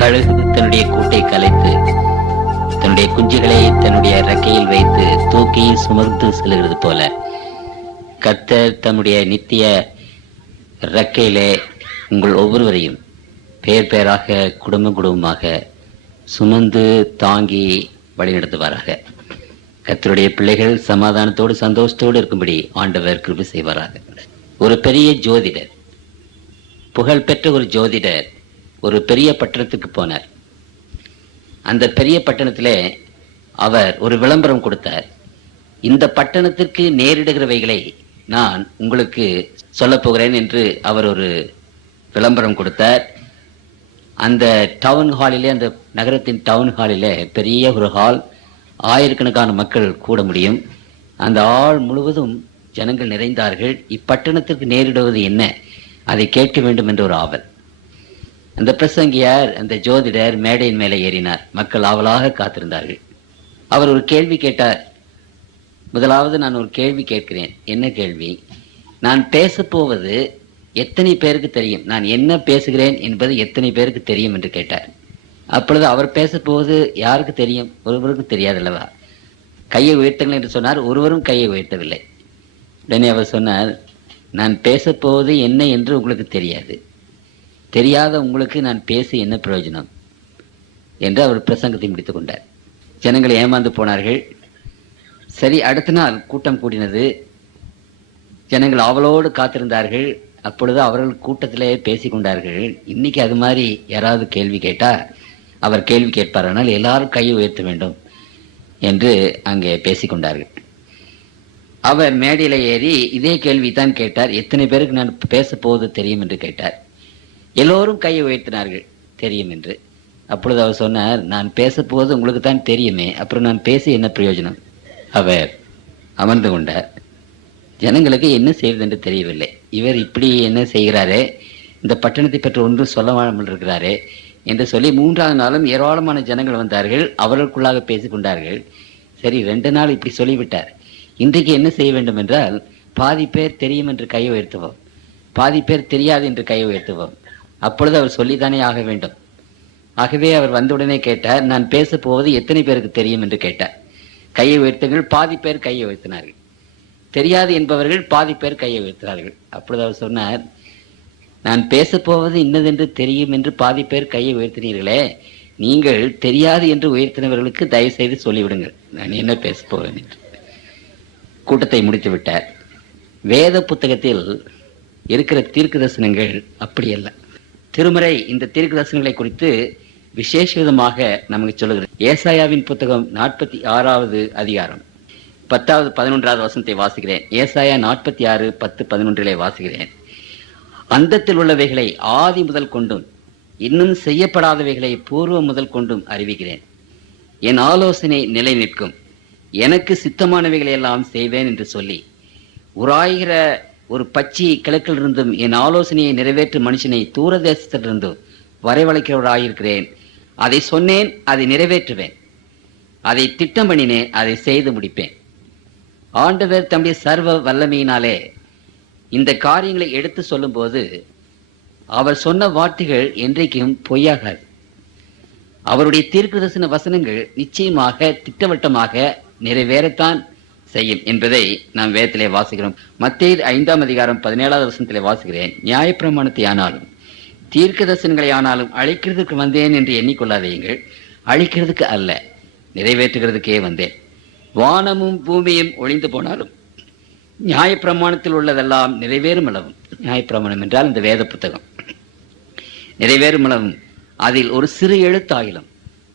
கழுகு தன்னுடைய கூட்டை கலைத்து தன்னுடைய குஞ்சுகளை தன்னுடைய ரெக்கையில் வைத்து தூக்கி சுமந்து செல்கிறது போல கர்த்தர் தம்முடைய நித்திய ரெக்கையிலே உங்கள் ஒவ்வொருவரையும் பேர் பேராக குடும்பம் குடும்பமாக சுமந்து தாங்கி வழிநடத்துவாராக. கர்த்தருடைய பிள்ளைகள் சமாதானத்தோடு சந்தோஷத்தோடு இருக்கும்படி ஆண்டவர் கிருபை செய்வாராக. ஒரு பெரிய ஜோதிடர், புகழ்பெற்ற ஒரு ஜோதிடர் ஒரு பெரிய பட்டணத்துக்கு போனார். அந்த பெரிய பட்டணத்திலே அவர் ஒரு விளம்பரம் கொடுத்தார். இந்த பட்டணத்திற்கு நேரிடுகிறவைகளை நான் உங்களுக்கு சொல்ல போகிறேன் என்று அவர் ஒரு விளம்பரம் கொடுத்தார். அந்த டவுன் ஹாலிலே, அந்த நகரத்தின் டவுன் ஹாலிலே பெரிய ஒரு ஹால், ஆயிரக்கணக்கான மக்கள் கூட முடியும். அந்த ஹால் முழுவதும் ஜனங்கள் நிறைந்தார்கள். இப்பட்டணத்திற்கு நேரிடுவது என்ன, அதை கேட்க வேண்டும் என்ற ஒரு ஆவல். அந்த பிரசங்கியார், அந்த ஜோதிடர் மேடையின் மேலே ஏறினார். மக்கள் ஆவலாக காத்திருந்தார்கள். அவர் ஒரு கேள்வி கேட்டார். முதலாவது நான் ஒரு கேள்வி கேட்கிறேன். என்ன கேள்வி? நான் பேசப்போவது எத்தனை பேருக்கு தெரியும்? நான் என்ன பேசுகிறேன் என்பது எத்தனை பேருக்கு தெரியும் என்று கேட்டார். அப்பொழுது அவர் பேசப்போவது யாருக்கு தெரியும்? ஒருவருக்கும் தெரியாதல்லவா? கையை உயர்த்துங்கள் என்று சொன்னார். ஒருவரும் கையை உயர்த்தவில்லை. உடனே அவர் சொன்னார், நான் பேசப்போவது என்ன என்று உங்களுக்கு தெரியாது. தெரியாத உங்களுக்கு நான் பேசி என்ன பிரயோஜனம் என்று அவர் பிரசங்கத்தை முடித்துக் கொண்டார். ஜனங்கள் ஏமாந்து போனார்கள். சரி, அடுத்த நாள் கூட்டம் கூடினது. ஜனங்கள் அவளோடு காத்திருந்தார்கள். அப்பொழுது அவர்கள் கூட்டத்திலே பேசிக்கொண்டார்கள், இன்னைக்கு அது மாதிரி யாராவது கேள்வி கேட்டா அவர் கேள்வி கேட்பார், ஆனால் எல்லாரும் கையை உயர்த்த வேண்டும் என்று அங்கே பேசிக்கொண்டார்கள். அவர் மேடையில ஏறி இதே கேள்வி தான் கேட்டார். எத்தனை பேருக்கு நான் பேச போவது தெரியும் என்று கேட்டார். எல்லோரும் கையை உயர்த்தினார்கள், தெரியும் என்று. அப்பொழுது அவர் சொன்னார், நான் பேச போவது உங்களுக்கு தான் தெரியுமே, அப்புறம் நான் பேசி என்ன பிரயோஜனம்? அவர் அமர்ந்து கொண்டார். ஜனங்களுக்கு என்ன செய்வது என்று தெரியவில்லை. இவர் இப்படி என்ன செய்கிறாரே, இந்த பட்டணத்தை பற்றி ஒன்றும் சொல்லாமல் இருக்கிறாரே என்று சொல்லி 3ஆவது நாளும் ஏராளமான ஜனங்கள் வந்தார்கள். அவர்களுக்குள்ளாக பேசிக்கொண்டார்கள். சரி, 2 நாள் இப்படி சொல்லிவிட்டார். இன்றைக்கு என்ன செய்ய வேண்டும் என்றால், பாதி பேர் தெரியும் என்று கையை உயர்த்துவோம், பாதி பேர் தெரியாது என்று கையை உயர்த்துவோம். அப்பொழுது அவர் சொல்லித்தானே ஆக வேண்டும். ஆகவே அவர் வந்தவுடனே கேட்டார், நான் பேச போவது எத்தனை பேருக்கு தெரியும் என்று கேட்டார். கையை உயர்த்துங்கள். பாதி பேர் கையை உயர்த்தினார்கள். தெரியாது என்பவர்கள் பாதி பேர் கையை உயர்த்தினார்கள். அப்பொழுது அவர் சொன்னார், நான் பேச போவது இன்னதென்று தெரியும் என்று பாதி பேர் கையை உயர்த்தினீர்களே, நீங்கள் தெரியாது என்று உயர்த்தினவர்களுக்கு தயவு செய்து சொல்லிவிடுங்கள், நான் என்ன பேச போவேன் என்று. கூட்டத்தை முடித்து விட்டார். வேத புத்தகத்தில் இருக்கிற தீர்க்க தரிசனங்கள் அப்படி அல்ல. திருமறை இந்த தீர்க்க தரிசனங்களை குறித்து விசேஷ விதமாக நமக்கு சொல்லுகிறது. ஏசாயாவின் புத்தகம் 46வது அதிகாரம் 10வது 11வது வசனத்தை வாசிக்கிறேன். ஏசாயா 46, 10, 11 வாசிக்கிறேன். அந்தத்தில் உள்ளவைகளை ஆதி முதல் கொண்டும் இன்னும் செய்யப்படாதவைகளை பூர்வ முதல் கொண்டும் அறிவிக்கிறேன். என் ஆலோசனை நிலை நிற்கும், எனக்கு சித்தமானவைகளை எல்லாம் செய்வேன் என்று சொல்லி உராய்கிற ஒரு பச்சி கிழக்கிலிருந்தும் என் ஆலோசனையை நிறைவேற்றும் மனுஷனை தூரதேசத்திலிருந்தும் வரவழைக்கிறவராயிருக்கிறேன். அதை சொன்னேன், அதை நிறைவேற்றுவேன். அதை திட்டம் பண்ணினேன், அதை செய்து முடிப்பேன். ஆண்டவர் தம்முடைய சர்வ வல்லமையினாலே இந்த காரியங்களை எடுத்து சொல்லும் போது அவர் சொன்ன வார்த்தைகள் என்றைக்கும் பொய்யாகாது. அவருடைய தீர்க்கதரிசன வசனங்கள் நிச்சயமாக திட்டவட்டமாக நிறைவேறத்தான் செய்யும் என்பதை நாம் வேதத்திலே வாசிக்கிறோம். மத்தேயு 5ஆம் அதிகாரம் 17வது வசனத்திலே வாசிக்கிறேன். நியாயப்பிரமாணத்தை ஆனாலும் தீர்க்க தரிசனங்களை ஆனாலும் அழிக்கிறதுக்கு வந்தேன் என்று எண்ணிக்கொள்ளாதீங்கள், அழிக்கிறதுக்கு அல்ல, நிறைவேற்றுகிறதுக்கே வந்தேன். வானமும் பூமியும் ஒளிந்து போனாலும் நியாயப்பிரமாணத்தில் உள்ளதெல்லாம் நிறைவேறும் அளவும், நியாயப்பிரமாணம் என்றால் இந்த வேத புத்தகம், நிறைவேறும் அளவும் அதில் ஒரு சிறு எழுத்தாகிலும்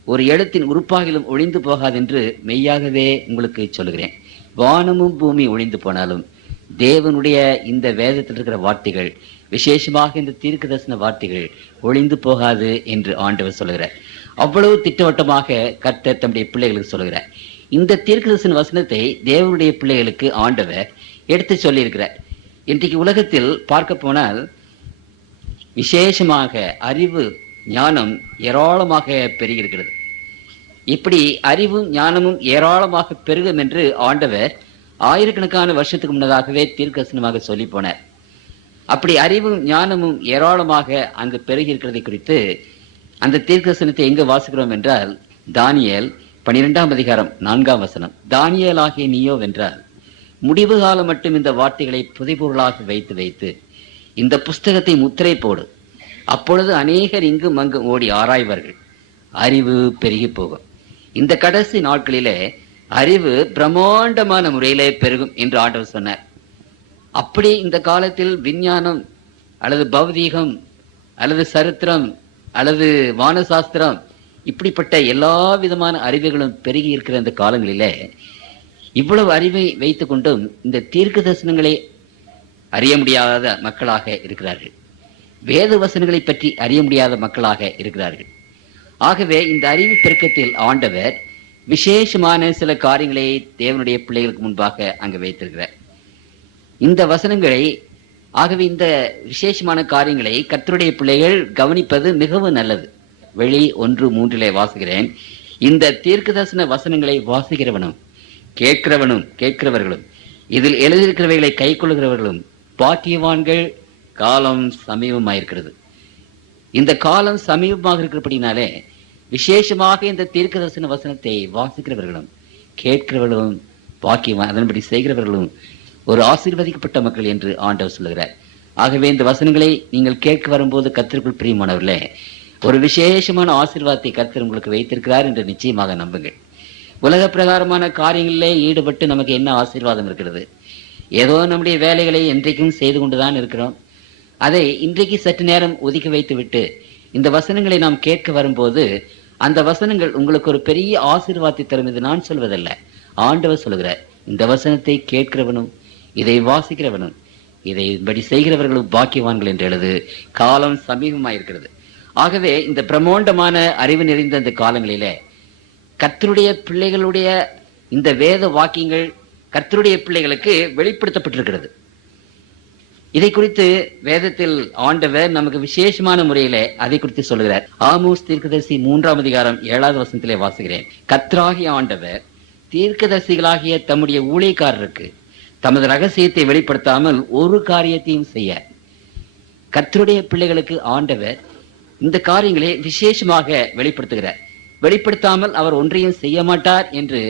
ஒரு எழுத்தின் உறுப்பாகிலும் ஒளிந்து போகாது என்று மெய்யாகவே உங்களுக்கு சொல்லுகிறேன். வானமும் பூமி ஒளிந்து போனாலும் தேவனுடைய இந்த வேதத்தில் இருக்கிற வார்த்தைகள், விசேஷமாக இந்த தீர்க்க தரிசன வார்த்தைகள் ஒளிந்து போகாது என்று ஆண்டவர் சொல்லுகிறார். அவ்வளவு திட்டவட்டமாக கர்த்தர் தம்முடைய பிள்ளைகளுக்கு சொல்லுகிறார். இந்த தீர்க்க தரிசன வசனத்தை தேவனுடைய பிள்ளைகளுக்கு ஆண்டவர் எடுத்து சொல்லியிருக்கிறார். இன்றைக்கு உலகத்தில் பார்க்க போனால் விசேஷமாக அறிவு ஞானம் ஏராளமாக பெருகியிருக்கிறது. இப்படி அறிவும் ஞானமும் ஏராளமாக பெருகும் என்று ஆண்டவர் ஆயிரக்கணக்கான வருஷத்துக்கு முன்னதாகவே தீர்க்கதரிசனமாக சொல்லி போனார். அப்படி அறிவும் ஞானமும் ஏராளமாக அங்கு பெருகி இருக்கிறதை குறித்து அந்த தீர்க்கதரிசனத்தை எங்க வாசிக்கிறோம் என்றால் தானியேல் 12ஆம் அதிகாரம் 4ஆம் வசனம். தானியேல் ஆகிய நீயோ வென்றால் முடிவு காலம் மட்டும் இந்த வார்த்தைகளை புதைபொருளாக வைத்து வைத்து இந்த புஸ்தகத்தை முத்திரை போடு. அப்பொழுது அநேகர் இங்கும் அங்கும் ஓடி ஆராய்வார்கள், அறிவு பெருகி போகும். இந்த கடைசி நாட்களிலே அறிவு பிரம்மாண்டமான முறையிலே பெருகும் என்று ஆண்டவர் சொன்னார். அப்படி இந்த காலத்தில் விஞ்ஞானம் அல்லது பௌதீகம் அல்லது சரித்திரம் அல்லது வானசாஸ்திரம் இப்படிப்பட்ட எல்லா விதமான அறிவுகளும் பெருகி இருக்கிற இந்த காலங்களிலே இவ்வளவு அறிவை வைத்துக் கொண்டும் இந்த தீர்க்க தரிசனங்களை அறிய முடியாத மக்களாக இருக்கிறார்கள். வேத வசனங்களை பற்றி அறிய முடியாத மக்களாக இருக்கிறார்கள். ஆகவே இந்த அறிவு பெருக்கத்தில் ஆண்டவர் விசேஷமான சில காரியங்களை தேவனுடைய பிள்ளைகளுக்கு முன்பாக அங்கு வைத்திருக்கிறார். இந்த வசனங்களை, ஆகவே இந்த விசேஷமான காரியங்களை கர்த்தருடைய பிள்ளைகள் கவனிப்பது மிகவும் நல்லது. வெளி 1:3 வாசுகிறேன். இந்த தீர்க்கதரிசன வசனங்களை வாசிக்கிறவனும் கேட்கிறவர்களும் இதில் எழுதியிருக்கிறவைகளை கை கொள்ளுகிறவர்களும் பாக்கியவான்கள், காலம் சமீபமாயிருக்கிறது. இந்த காலம் சமீபமாக இருக்கிறபடினாலே விசேஷமாக இந்த தீர்க்கதரிசன வசனத்தை வாசிக்கிறவர்களும் கேட்கிறவர்களும் பாக்கியவான், அதன்படி செய்கிறவர்களும் ஒரு ஆசீர்வதிக்கப்பட்ட மக்கள் என்று ஆண்டவர் சொல்லுகிறார். ஆகவே இந்த வசனங்களை நீங்கள் கேட்க வரும்போது கர்த்தருக்குள் பிரியமானவர்களே, ஒரு விசேஷமான ஆசீர்வாதத்தை கர்த்தர் உங்களுக்கு வைத்திருக்கிறார் என்று நிச்சயமாக நம்புங்கள். உலக பிரகாரமான காரியங்களிலே ஈடுபட்டு நமக்கு என்ன ஆசீர்வாதம் இருக்கிறது? ஏதோ நம்முடைய வேலைகளை இன்றைக்கும் செய்து கொண்டுதான் இருக்கிறோம். அதை இன்றைக்கு சற்று நேரம் ஒதுக்கி வைத்து விட்டு இந்த வசனங்களை நாம் கேட்க வரும்போது அந்த வசனங்கள் உங்களுக்கு ஒரு பெரிய ஆசீர்வாதத்தை தரும். இது நான் சொல்வதல்ல, ஆண்டவர் சொல்லுகிறார். இந்த வசனத்தை கேட்கிறவனும் இதை வாசிக்கிறவனும் இதைபடி செய்கிறவர்களும் பாக்கியவான்கள் என்று எழுது. காலம் சமீபமாயிருக்கிறது. ஆகவே இந்த பிரம்மாண்டமான அறிவு நிறைந்த இந்த காலங்களிலே கர்த்தருடைய பிள்ளைகளுடைய இந்த வேத வாக்கியங்கள் கர்த்தருடைய பிள்ளைகளுக்கு வெளிப்படுத்தப்பட்டிருக்கிறது. இதை குறித்து வேதத்தில் ஆண்டவர் நமக்கு விசேஷமான முறையிலே அதை குறித்து சொல்லுகிறார். ஆமோஸ் தீர்க்கதரிசி 3ஆம் அதிகாரம் 7வது வசனத்திலே வாசிக்கிறேன். கர்த்தராகிய ஆண்டவர் தீர்க்கதரிசிகளாகிய தம்முடைய ஊழியக்காரருக்கு தமது ரகசியத்தை வெளிப்படுத்தாமல் ஒரு காரியத்தையும் செய்ய. கர்த்தருடைய பிள்ளைகளுக்கு ஆண்டவர் இந்த காரியங்களை விசேஷமாக வெளிப்படுத்துகிறார். வெளிப்படுத்தாமல் அவர் ஒன்றையும் செய்ய மாட்டார் என்று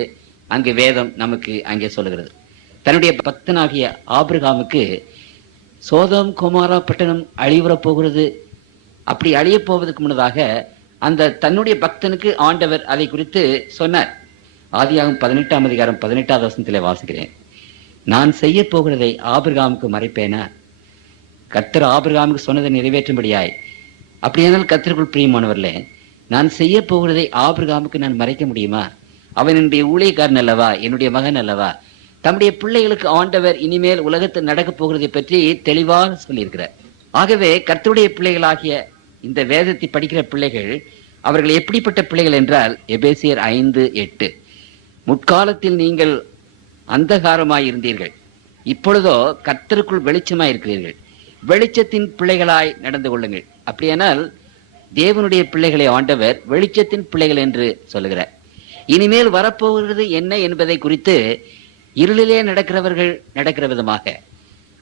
அங்கு வேதம் நமக்கு அங்கே சொல்லுகிறது. தன்னுடைய பக்தனாகிய ஆபிரகாமுக்கு சோதோம் கொமாரா பட்டணம் அழிவுறப் போகிறது, அப்படி அழிய போவதற்கு முன்னதாக அந்த தன்னுடைய பக்தனுக்கு ஆண்டவர் அதை குறித்து சொன்னார். ஆதியாகமம் 18ஆம் அதிகாரம் 18வது வசனத்திலே வாசிக்கிறேன். நான் செய்ய போகிறதை ஆபிரகாமுக்கு மறைப்பேனா? கர்த்தர் ஆபிரகாமுக்கு சொன்னதை நிறைவேற்றும்படியாய். அப்படியானால் கர்த்தருக்குள் பிரியமானவர்களே, நான் செய்ய போகிறதை ஆபிரகாமுக்கு நான் மறைக்க முடியுமா? அவன் என்னுடைய ஊழியக்காரன் அல்லவா, என்னுடைய மகன் அல்லவா? தம்முடைய பிள்ளைகளுக்கு ஆண்டவர் இனிமேல் உலகத்தில் நடக்கப் போகிறதை பற்றி தெளிவாக சொல்லியிருக்கிறார். ஆகவே கர்த்தருடைய பிள்ளைகளாகிய இந்த வேதத்தை படிக்கிற பிள்ளைகள் அவர்கள் எப்படிப்பட்ட பிள்ளைகள் என்றால், எபேசியர் 5:8, முற்காலத்தில் நீங்கள் அந்தகாரமாயிருந்தீர்கள், இப்பொழுதோ கர்த்தருக்குள் வெளிச்சமாயிருக்கிறீர்கள், வெளிச்சத்தின் பிள்ளைகளாய் நடந்து கொள்ளுங்கள். அப்படியானால் தேவனுடைய பிள்ளைகளை ஆண்டவர் வெளிச்சத்தின் பிள்ளைகள் என்று சொல்லுகிறார். இனிமேல் வரப்போகிறது என்ன என்பதை குறித்து இருளிலே நடக்கிறவர்கள் நடக்கிற விதமாக,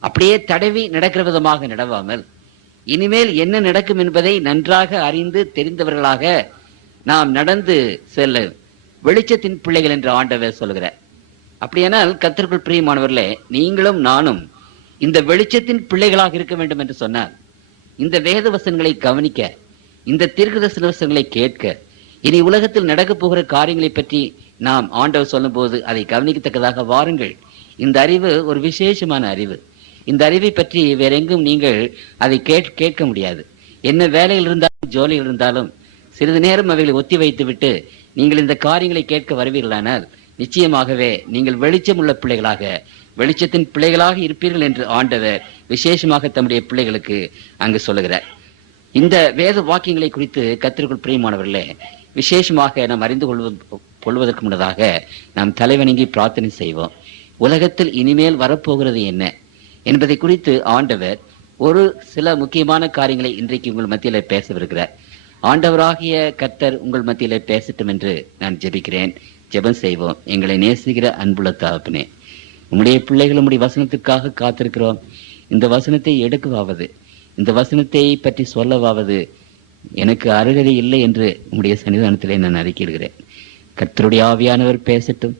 அப்படியே தடவி நடக்கிற விதமாக நடவாமல், இனிமேல் என்ன நடக்கும் என்பதை நன்றாக அறிந்து தெரிந்தவர்களாக நாம் நடந்து செல்ல வெளிச்சத்தின் பிள்ளைகள் என்று ஆண்டவர் சொல்லுகிறார். அப்படியானால் கர்த்தருக்குள் பிரியமானவர்களே, நீங்களும் நானும் இந்த வெளிச்சத்தின் பிள்ளைகளாக இருக்க வேண்டும் என்று சொன்னால் இந்த வேத வசனங்களை கவனிக்க, இந்த தீர்க்கதரிசன வசனங்களை கேட்க, இனி உலகத்தில் நடக்கப் போகிற காரியங்களை பற்றி நாம் ஆண்டவர் சொல்லும் போது அதை கவனிக்கத்தக்கதாக வாருங்கள். இந்த அறிவு ஒரு விசேஷமான அறிவு. இந்த அறிவை பற்றி வேற எங்கும் நீங்கள் அதை கேட்க முடியாது. என்ன வேலையில் இருந்தாலும் ஜோலியில் இருந்தாலும் சிறிது நேரம் அவைகளை ஒத்தி வைத்து விட்டு நீங்கள் இந்த காரியங்களை கேட்க வருவீர்களானால் நிச்சயமாகவே நீங்கள் வெளிச்சம் உள்ள பிள்ளைகளாக, வெளிச்சத்தின் பிள்ளைகளாக இருப்பீர்கள் என்று ஆண்டவர் விசேஷமாக தம்முடைய பிள்ளைகளுக்கு அங்கு சொல்லுகிறார். இந்த வேத வாக்கியங்களை குறித்து கர்த்தருக்குள் பிரியமானவர்களே, விசேஷமாக நாம் அறிந்து கொள்வதற்கு முன்னதாக நாம் தலைவணங்கி பிரார்த்தனை செய்வோம். உலகத்தில் இனிமேல் வரப்போகிறது என்ன என்பதை குறித்து ஆண்டவர் ஒரு சில முக்கியமான காரியங்களை இன்றைக்கு உங்கள் மத்தியில பேசவிருக்கிறார். ஆண்டவராகிய கர்த்தர் உங்கள் மத்தியில பேசட்டும் என்று நான் ஜெபிக்கிறேன். ஜெபம் செய்வோம். எங்களை நேசிக்கிற அன்புள்ள தகப்பனே, உம்முடைய பிள்ளைகள் உம்முடைய வசனத்துக்காக காத்திருக்கிறோம். இந்த வசனத்தை எடுக்கவாவது, இந்த வசனத்தை பற்றி சொல்லவாவது எனக்கு அருகதை இல்லை என்று உம்முடைய சன்னிதானத்திலே நான் அறிக்கையிடுகிறேன். கர்த்தருடைய ஆவியானவர் பேசட்டும்.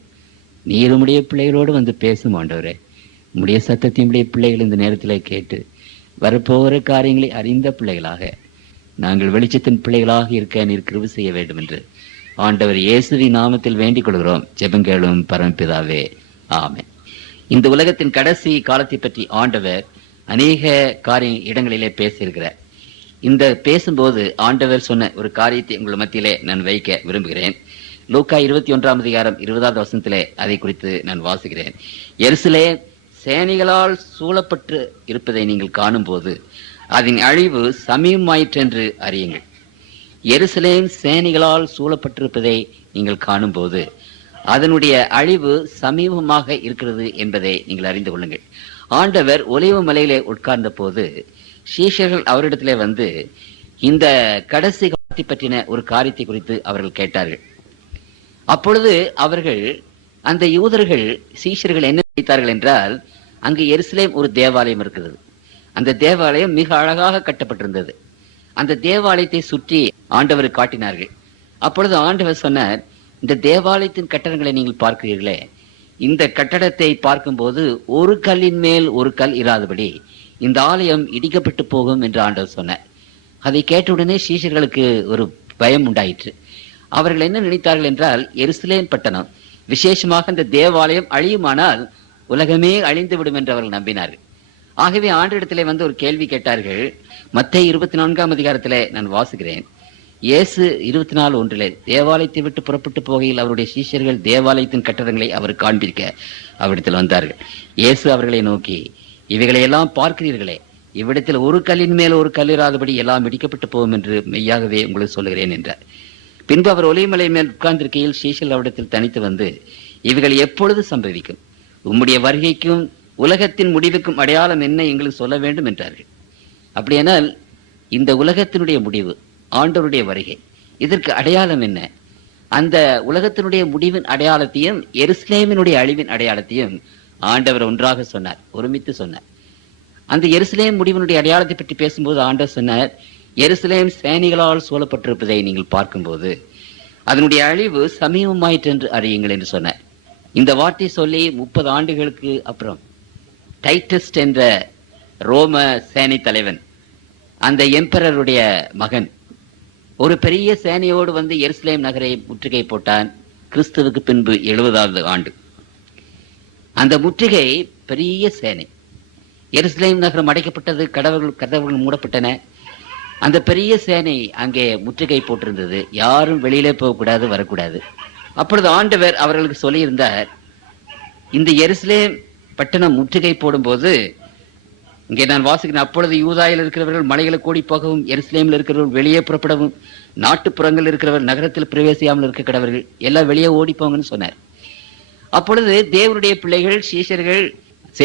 நீர் உம்முடைய பிள்ளைகளோடு வந்து பேசும் ஆண்டவரே. உம்முடைய சத்தத்தையும் உடைய பிள்ளைகள் இந்த நேரத்திலே கேட்டு வரப்போகிற காரியங்களை அறிந்த பிள்ளைகளாக நாங்கள் வெளிச்சத்தின் பிள்ளைகளாக இருக்க நீர் கிருபை செய்ய வேண்டும் என்று ஆண்டவர் இயேசுவின் நாமத்தில் வேண்டிக் கொள்கிறோம். ஜெபங்கேளும் பரமபிதாவே, ஆமென். இந்த உலகத்தின் கடைசி காலத்தை பற்றி ஆண்டவர் அநேக இடங்களிலே பேசியிருக்கிறார். இந்த பேசும்போது ஆண்டவர் சொன்ன ஒரு காரியத்தை உங்கள் மத்தியிலே நான் வைக்க விரும்புகிறேன். லூக்கா 21 20வது வசனத்திலே அதை குறித்து நான் வாசிக்கிறேன். எருசலேம் சேனைகளால் சூழப்பட்டு இருப்பதை நீங்கள் காணும் போது அதன் அழிவு சமீபமாயிற்று என்று அறியுங்கள். எருசலேம் சேனைகளால் சூழப்பட்டிருப்பதை நீங்கள் காணும் போது அதனுடைய அழிவு சமீபமாக இருக்கிறது என்பதை நீங்கள் அறிந்து கொள்ளுங்கள். ஆண்டவர் ஒலிவ மலையிலே உட்கார்ந்த போது சீஷர்கள் அவரிடத்திலே வந்து இந்த கடைசி காலத்தை பற்றின ஒரு காரியத்தை குறித்து அவர்கள் கேட்டார்கள். அப்பொழுது அவர்கள் அந்த யூதர்கள் சீஷர்கள் என்ன நினைத்தார்கள் என்றால், அங்கு எருசலேம் ஒரு தேவாலயம் இருக்கிறது. அந்த தேவாலயம் மிக அழகாக கட்டப்பட்டிருந்தது. அந்த தேவாலயத்தை சுற்றி ஆண்டவர் காட்டினார்கள். அப்பொழுது ஆண்டவர் சொன்னார், இந்த தேவாலயத்தின் கட்டடங்களை நீங்கள் பார்க்கிறீர்களே, இந்த கட்டடத்தை பார்க்கும்போது ஒரு கல்லின் மேல் ஒரு கல் இராதபடி இந்த ஆலயம் இடிக்கப்பட்டு போகும் என்று ஆண்டவர் சொன்னார். அதை கேட்டவுடனே சீஷர்களுக்கு ஒரு பயம் உண்டாயிற்று. அவர்கள் என்ன நினைத்தார்கள் என்றால், எருசலேம் பட்டணம் விசேஷமாக இந்த தேவாலயம் அழியுமானால் உலகமே அழிந்து விடும் என்று அவர்கள் நம்பினார்கள். ஆகவே ஆண்டவரிடத்திலே வந்து ஒரு கேள்வி கேட்டார்கள். மத்தேயு 24 நான் வாசிக்கிறேன். இயேசு 24:1 தேவாலயத்தை விட்டு புறப்பட்டு போகையில் அவருடைய சீஷர்கள் தேவாலயத்தின் கட்டடங்களை அவர் காண்பிக்க அவரிடத்தில் வந்தார்கள். இயேசு அவர்களை நோக்கி, இவைகளை எல்லாம் பார்க்கிறீர்களே, இவ்விடத்தில் ஒரு கல்லின் மேல் ஒரு கல்லிராதபடி எல்லாம் இடிக்கப்பட்டு போகும் என்று மெய்யாகவே உங்களுக்கு சொல்லுகிறேன் என்றார். பின்பு அவர் ஒலிமலை மேல் உட்கார்ந்திருக்கையில் சீஷர்கள் அவரிடத்தில் தனித்து வந்து, இவைகள் எப்பொழுது சம்பவிக்கும்? உம்முடைய வருகைக்கும் உலகத்தின் முடிவுக்கும் அடையாளம் என்ன எங்களுக்கு சொல்ல வேண்டும் என்றார்கள். அப்படியானால் இந்த உலகத்தினுடைய முடிவு, ஆண்டவருடைய வருகை, இதற்கு அடையாளம் என்ன? அந்த உலகத்தினுடைய முடிவின் அடையாளத்தையும் எருசலேமினுடைய அழிவின் அடையாளத்தையும் ஆண்டவர் ஒன்றாக சொன்னார், ஒருமித்து சொன்னார். அந்த எருசலேம் முடிவினுடைய அடையாளத்தை பற்றி பேசும்போது ஆண்டவர் சொன்னார், எருசலேம் சேனைகளால் சூழப்பட்டிருப்பதை நீங்கள் பார்க்கும்போது அதனுடைய அழிவு சமீபமாயிற்று என்று அறியுங்கள் என்று சொன்னார். இந்த வார்த்தை சொல்லி 30 ஆண்டுகளுக்கு அப்புறம் டைட்டஸ் என்ற ரோம சேனை தலைவன், அந்த எம்பரருடைய மகன், ஒரு பெரிய சேனையோடு வந்து எருசலேம் நகரை முற்றுகை போட்டான். கிறிஸ்துவுக்கு பின்பு 70வது ஆண்டு. அந்த முற்றுகை பெரிய சேனை. எருசலேம் நகரம் அடைக்கப்பட்டது, கதவுகள் மூடப்பட்டன. அந்த பெரிய சேனை அங்கே முற்றுகை போட்டிருந்தது. யாரும் வெளியிலே போகக்கூடாது, வரக்கூடாது. அப்பொழுது ஆண்டவர் அவர்களுக்கு சொல்லியிருந்தார், இந்த எருசலேம் பட்டணம் முற்றுகை போடும் போது, இங்கே நான் வாசிக்கிறேன், அப்பொழுது யூதாயில் இருக்கிறவர்கள் மலைகளை கூடி போகவும், எருசலேமில் இருக்கிறவர்கள் வெளியே புறப்படவும், நாட்டுப்புறங்கள் இருக்கிறவர் நகரத்தில் பிரவேசியாமல் இருக்க கடவர்கள் எல்லாம் வெளியே ஓடி போங்கன்னு சொன்னார். அப்பொழுது தேவனுடைய பிள்ளைகள் சீஷர்கள்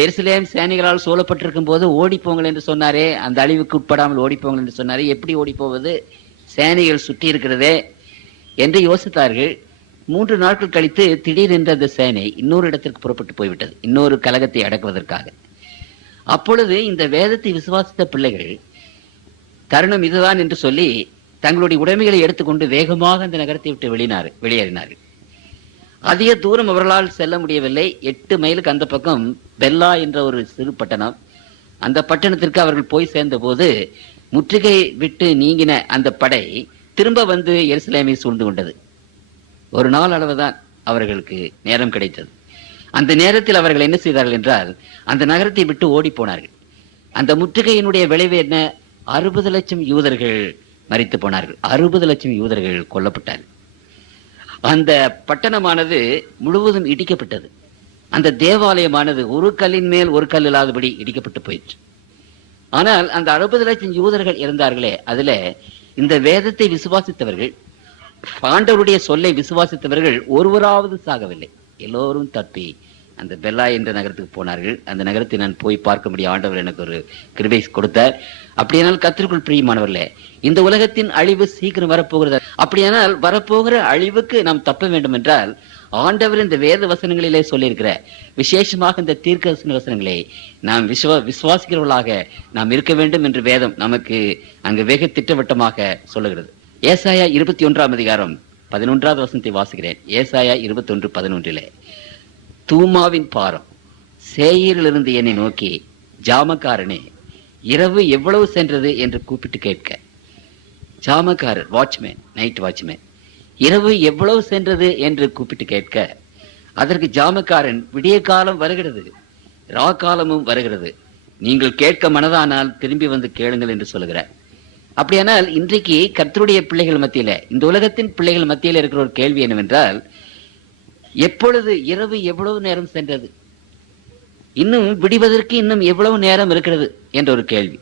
எருசலேம் சேனைகளால் சூழப்பட்டிருக்கும் போது ஓடிப்போங்கள் என்று சொன்னாரே, அந்த அழிவுக்கு உட்படாமல் ஓடிப்போங்கள் என்று சொன்னாரே, எப்படி ஓடி போவது? சேனைகள் சுற்றி இருக்கிறதே என்று யோசித்தார்கள். 3 நாட்கள் கழித்து திடீரென்று அந்த சேனை இன்னொரு இடத்திற்கு புறப்பட்டு போய்விட்டது, இன்னொரு கலகத்தை அடக்குவதற்காக. அப்பொழுது இந்த வேதத்தை விசுவாசித்த பிள்ளைகள் தருணம் இதுதான் என்று சொல்லி தங்களுடைய உடைமைகளை எடுத்துக்கொண்டு வேகமாக அந்த நகரத்தை விட்டு வெளியேறினார்கள். அதிக தூரம் அவர்களால் செல்ல முடியவில்லை. 8 மைலுக்கு அந்த பக்கம் பெல்லா என்ற ஒரு சிறு பட்டணம். அந்த பட்டணத்திற்கு அவர்கள் போய் சேர்ந்த போது முற்றுகை விட்டு நீங்கின அந்த படை திரும்ப வந்து எருசலேமை சூழ்ந்து கொண்டது. ஒரு நாள் அளவுதான் அவர்களுக்கு நேரம் கிடைத்தது. அந்த நேரத்தில் அவர்கள் என்ன செய்தார்கள் என்றால், அந்த நகரத்தை விட்டு ஓடி போனார்கள். அந்த முற்றுகையினுடைய விளைவு என்ன? 60 லட்சம் யூதர்கள் மரித்து போனார்கள். 60 லட்சம் யூதர்கள் கொல்லப்பட்டார்கள். அந்த பட்டணமானது முழுவதும் இடிக்கப்பட்டது. அந்த தேவாலயமானது ஒரு கல்லின் மேல் ஒரு கல் இல்லாதபடி இடிக்கப்பட்டு போயிற்று. ஆனால் அந்த 60 லட்சம் யூதர்கள் இருந்தார்களே, அதுல இந்த வேதத்தை விசுவாசித்தவர்கள், ஆண்டவருடைய சொல்லை விசுவாசித்தவர்கள் ஒருவராவது சாகவில்லை. எல்லோரும் தப்பி அந்த பெல்லா என்ற நகரத்துக்கு போனார்கள். அந்த நகரத்தை நான் போய் பார்க்க முடியும், ஆண்டவர் எனக்கு ஒரு கிருபை கொடுத்தார். அப்படியானால் கர்த்தருக்குள் பிரியமானவர்களே, இந்த உலகத்தின் அழிவு சீக்கிரம் வரப்போகிறது. அப்படியானால் வரப்போகிற அழிவுக்கு நாம் தப்ப வேண்டும் என்றால் ஆண்டவர் இந்த வேத வசனங்களிலே சொல்லியிருக்கிற விசேஷமாக இந்த தீர்க்க வசனங்களை நாம் விசுவாசிக்கிறவர்களாக நாம் இருக்க வேண்டும் என்று வேதம் நமக்கு அங்கு வெகு திட்டவட்டமாக சொல்லுகிறது. ஏசாயா 21 அதிகாரம் 11வது வசனத்தை வாசிக்கிறேன். ஏசாயா 21:11. தூமாவின் பாரம் சேயீரிலிருந்து என்னை நோக்கி, ஜாமக்காரனே இரவு எவ்வளவு சென்றது என்று கூப்பிட்டு கேட்க. ஜாமக்காரர், வாட்ச்மேன், நைட் வாட்ச்மேன், இரவு எவ்வளவு சென்றது என்று கூப்பிட்டு கேட்க, அதற்கு ஜாமக்காரன், விடிய காலம் வருகிறது, ரா காலமும் வருகிறது, நீங்கள் கேட்க மனதானால் திரும்பி வந்து கேளுங்கள் என்று சொல்லுகிறார். அப்படியானால் இன்றைக்கு கர்த்தருடைய பிள்ளைகள் மத்தியில, இந்த உலகத்தின் பிள்ளைகள் மத்தியில இருக்கிற ஒரு கேள்வி என்னவென்றால், எப்பொழுது இரவு எவ்வளவு நேரம் சென்றது, இன்னும் விடிவதற்கு இன்னும் எவ்வளவு நேரம் இருக்கிறது என்ற ஒரு கேள்வி.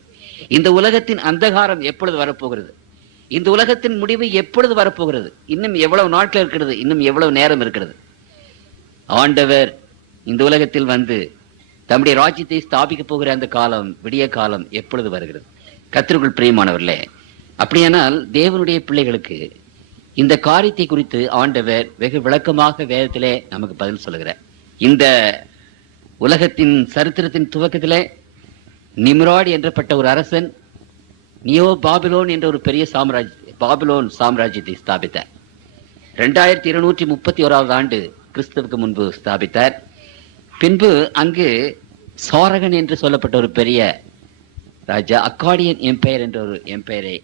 இந்த உலகத்தின் அந்தகாரம் எப்பொழுது வரப்போகிறது, இந்த உலகத்தின் முடிவு எப்பொழுது வரப்போகிறது, இன்னும் எவ்வளவு நாட்கள் இருக்கிறது, இன்னும் எவ்வளவு நேரம் இருக்கிறது. ஆண்டவர் இந்த உலகத்தில் வந்து தம்முடைய ராஜ்யத்தை ஸ்தாபிக்க போகிற அந்த காலம், விடிய காலம் எப்பொழுது வருகிறது? கர்த்தருக்குள் பிரியமானவர்களே, அப்படியானால் தேவனுடைய பிள்ளைகளுக்கு இந்த காரியத்தை குறித்து ஆண்டவர் வெகு விளக்கமாக வேதத்திலே நமக்கு பதில் சொல்லுகிறார். இந்த உலகத்தின் சரித்திரத்தின் துவக்கத்திலே நிம்ராட் என்றப்பட்ட ஒரு அரசன் நியோ பாபிலோன் என்ற ஒரு பெரிய பாபிலோன் சாம்ராஜ்யத்தை ஸ்தாபித்தார். 2231 ஆண்டு கிறிஸ்துவுக்கு முன்பு ஸ்தாபித்தார். பின்பு அங்கு சாரகன் என்று சொல்லப்பட்ட ஒரு பெரிய ராஜா, அக்காடியன் எம்பையர் என்ற ஒரு எம்பையரை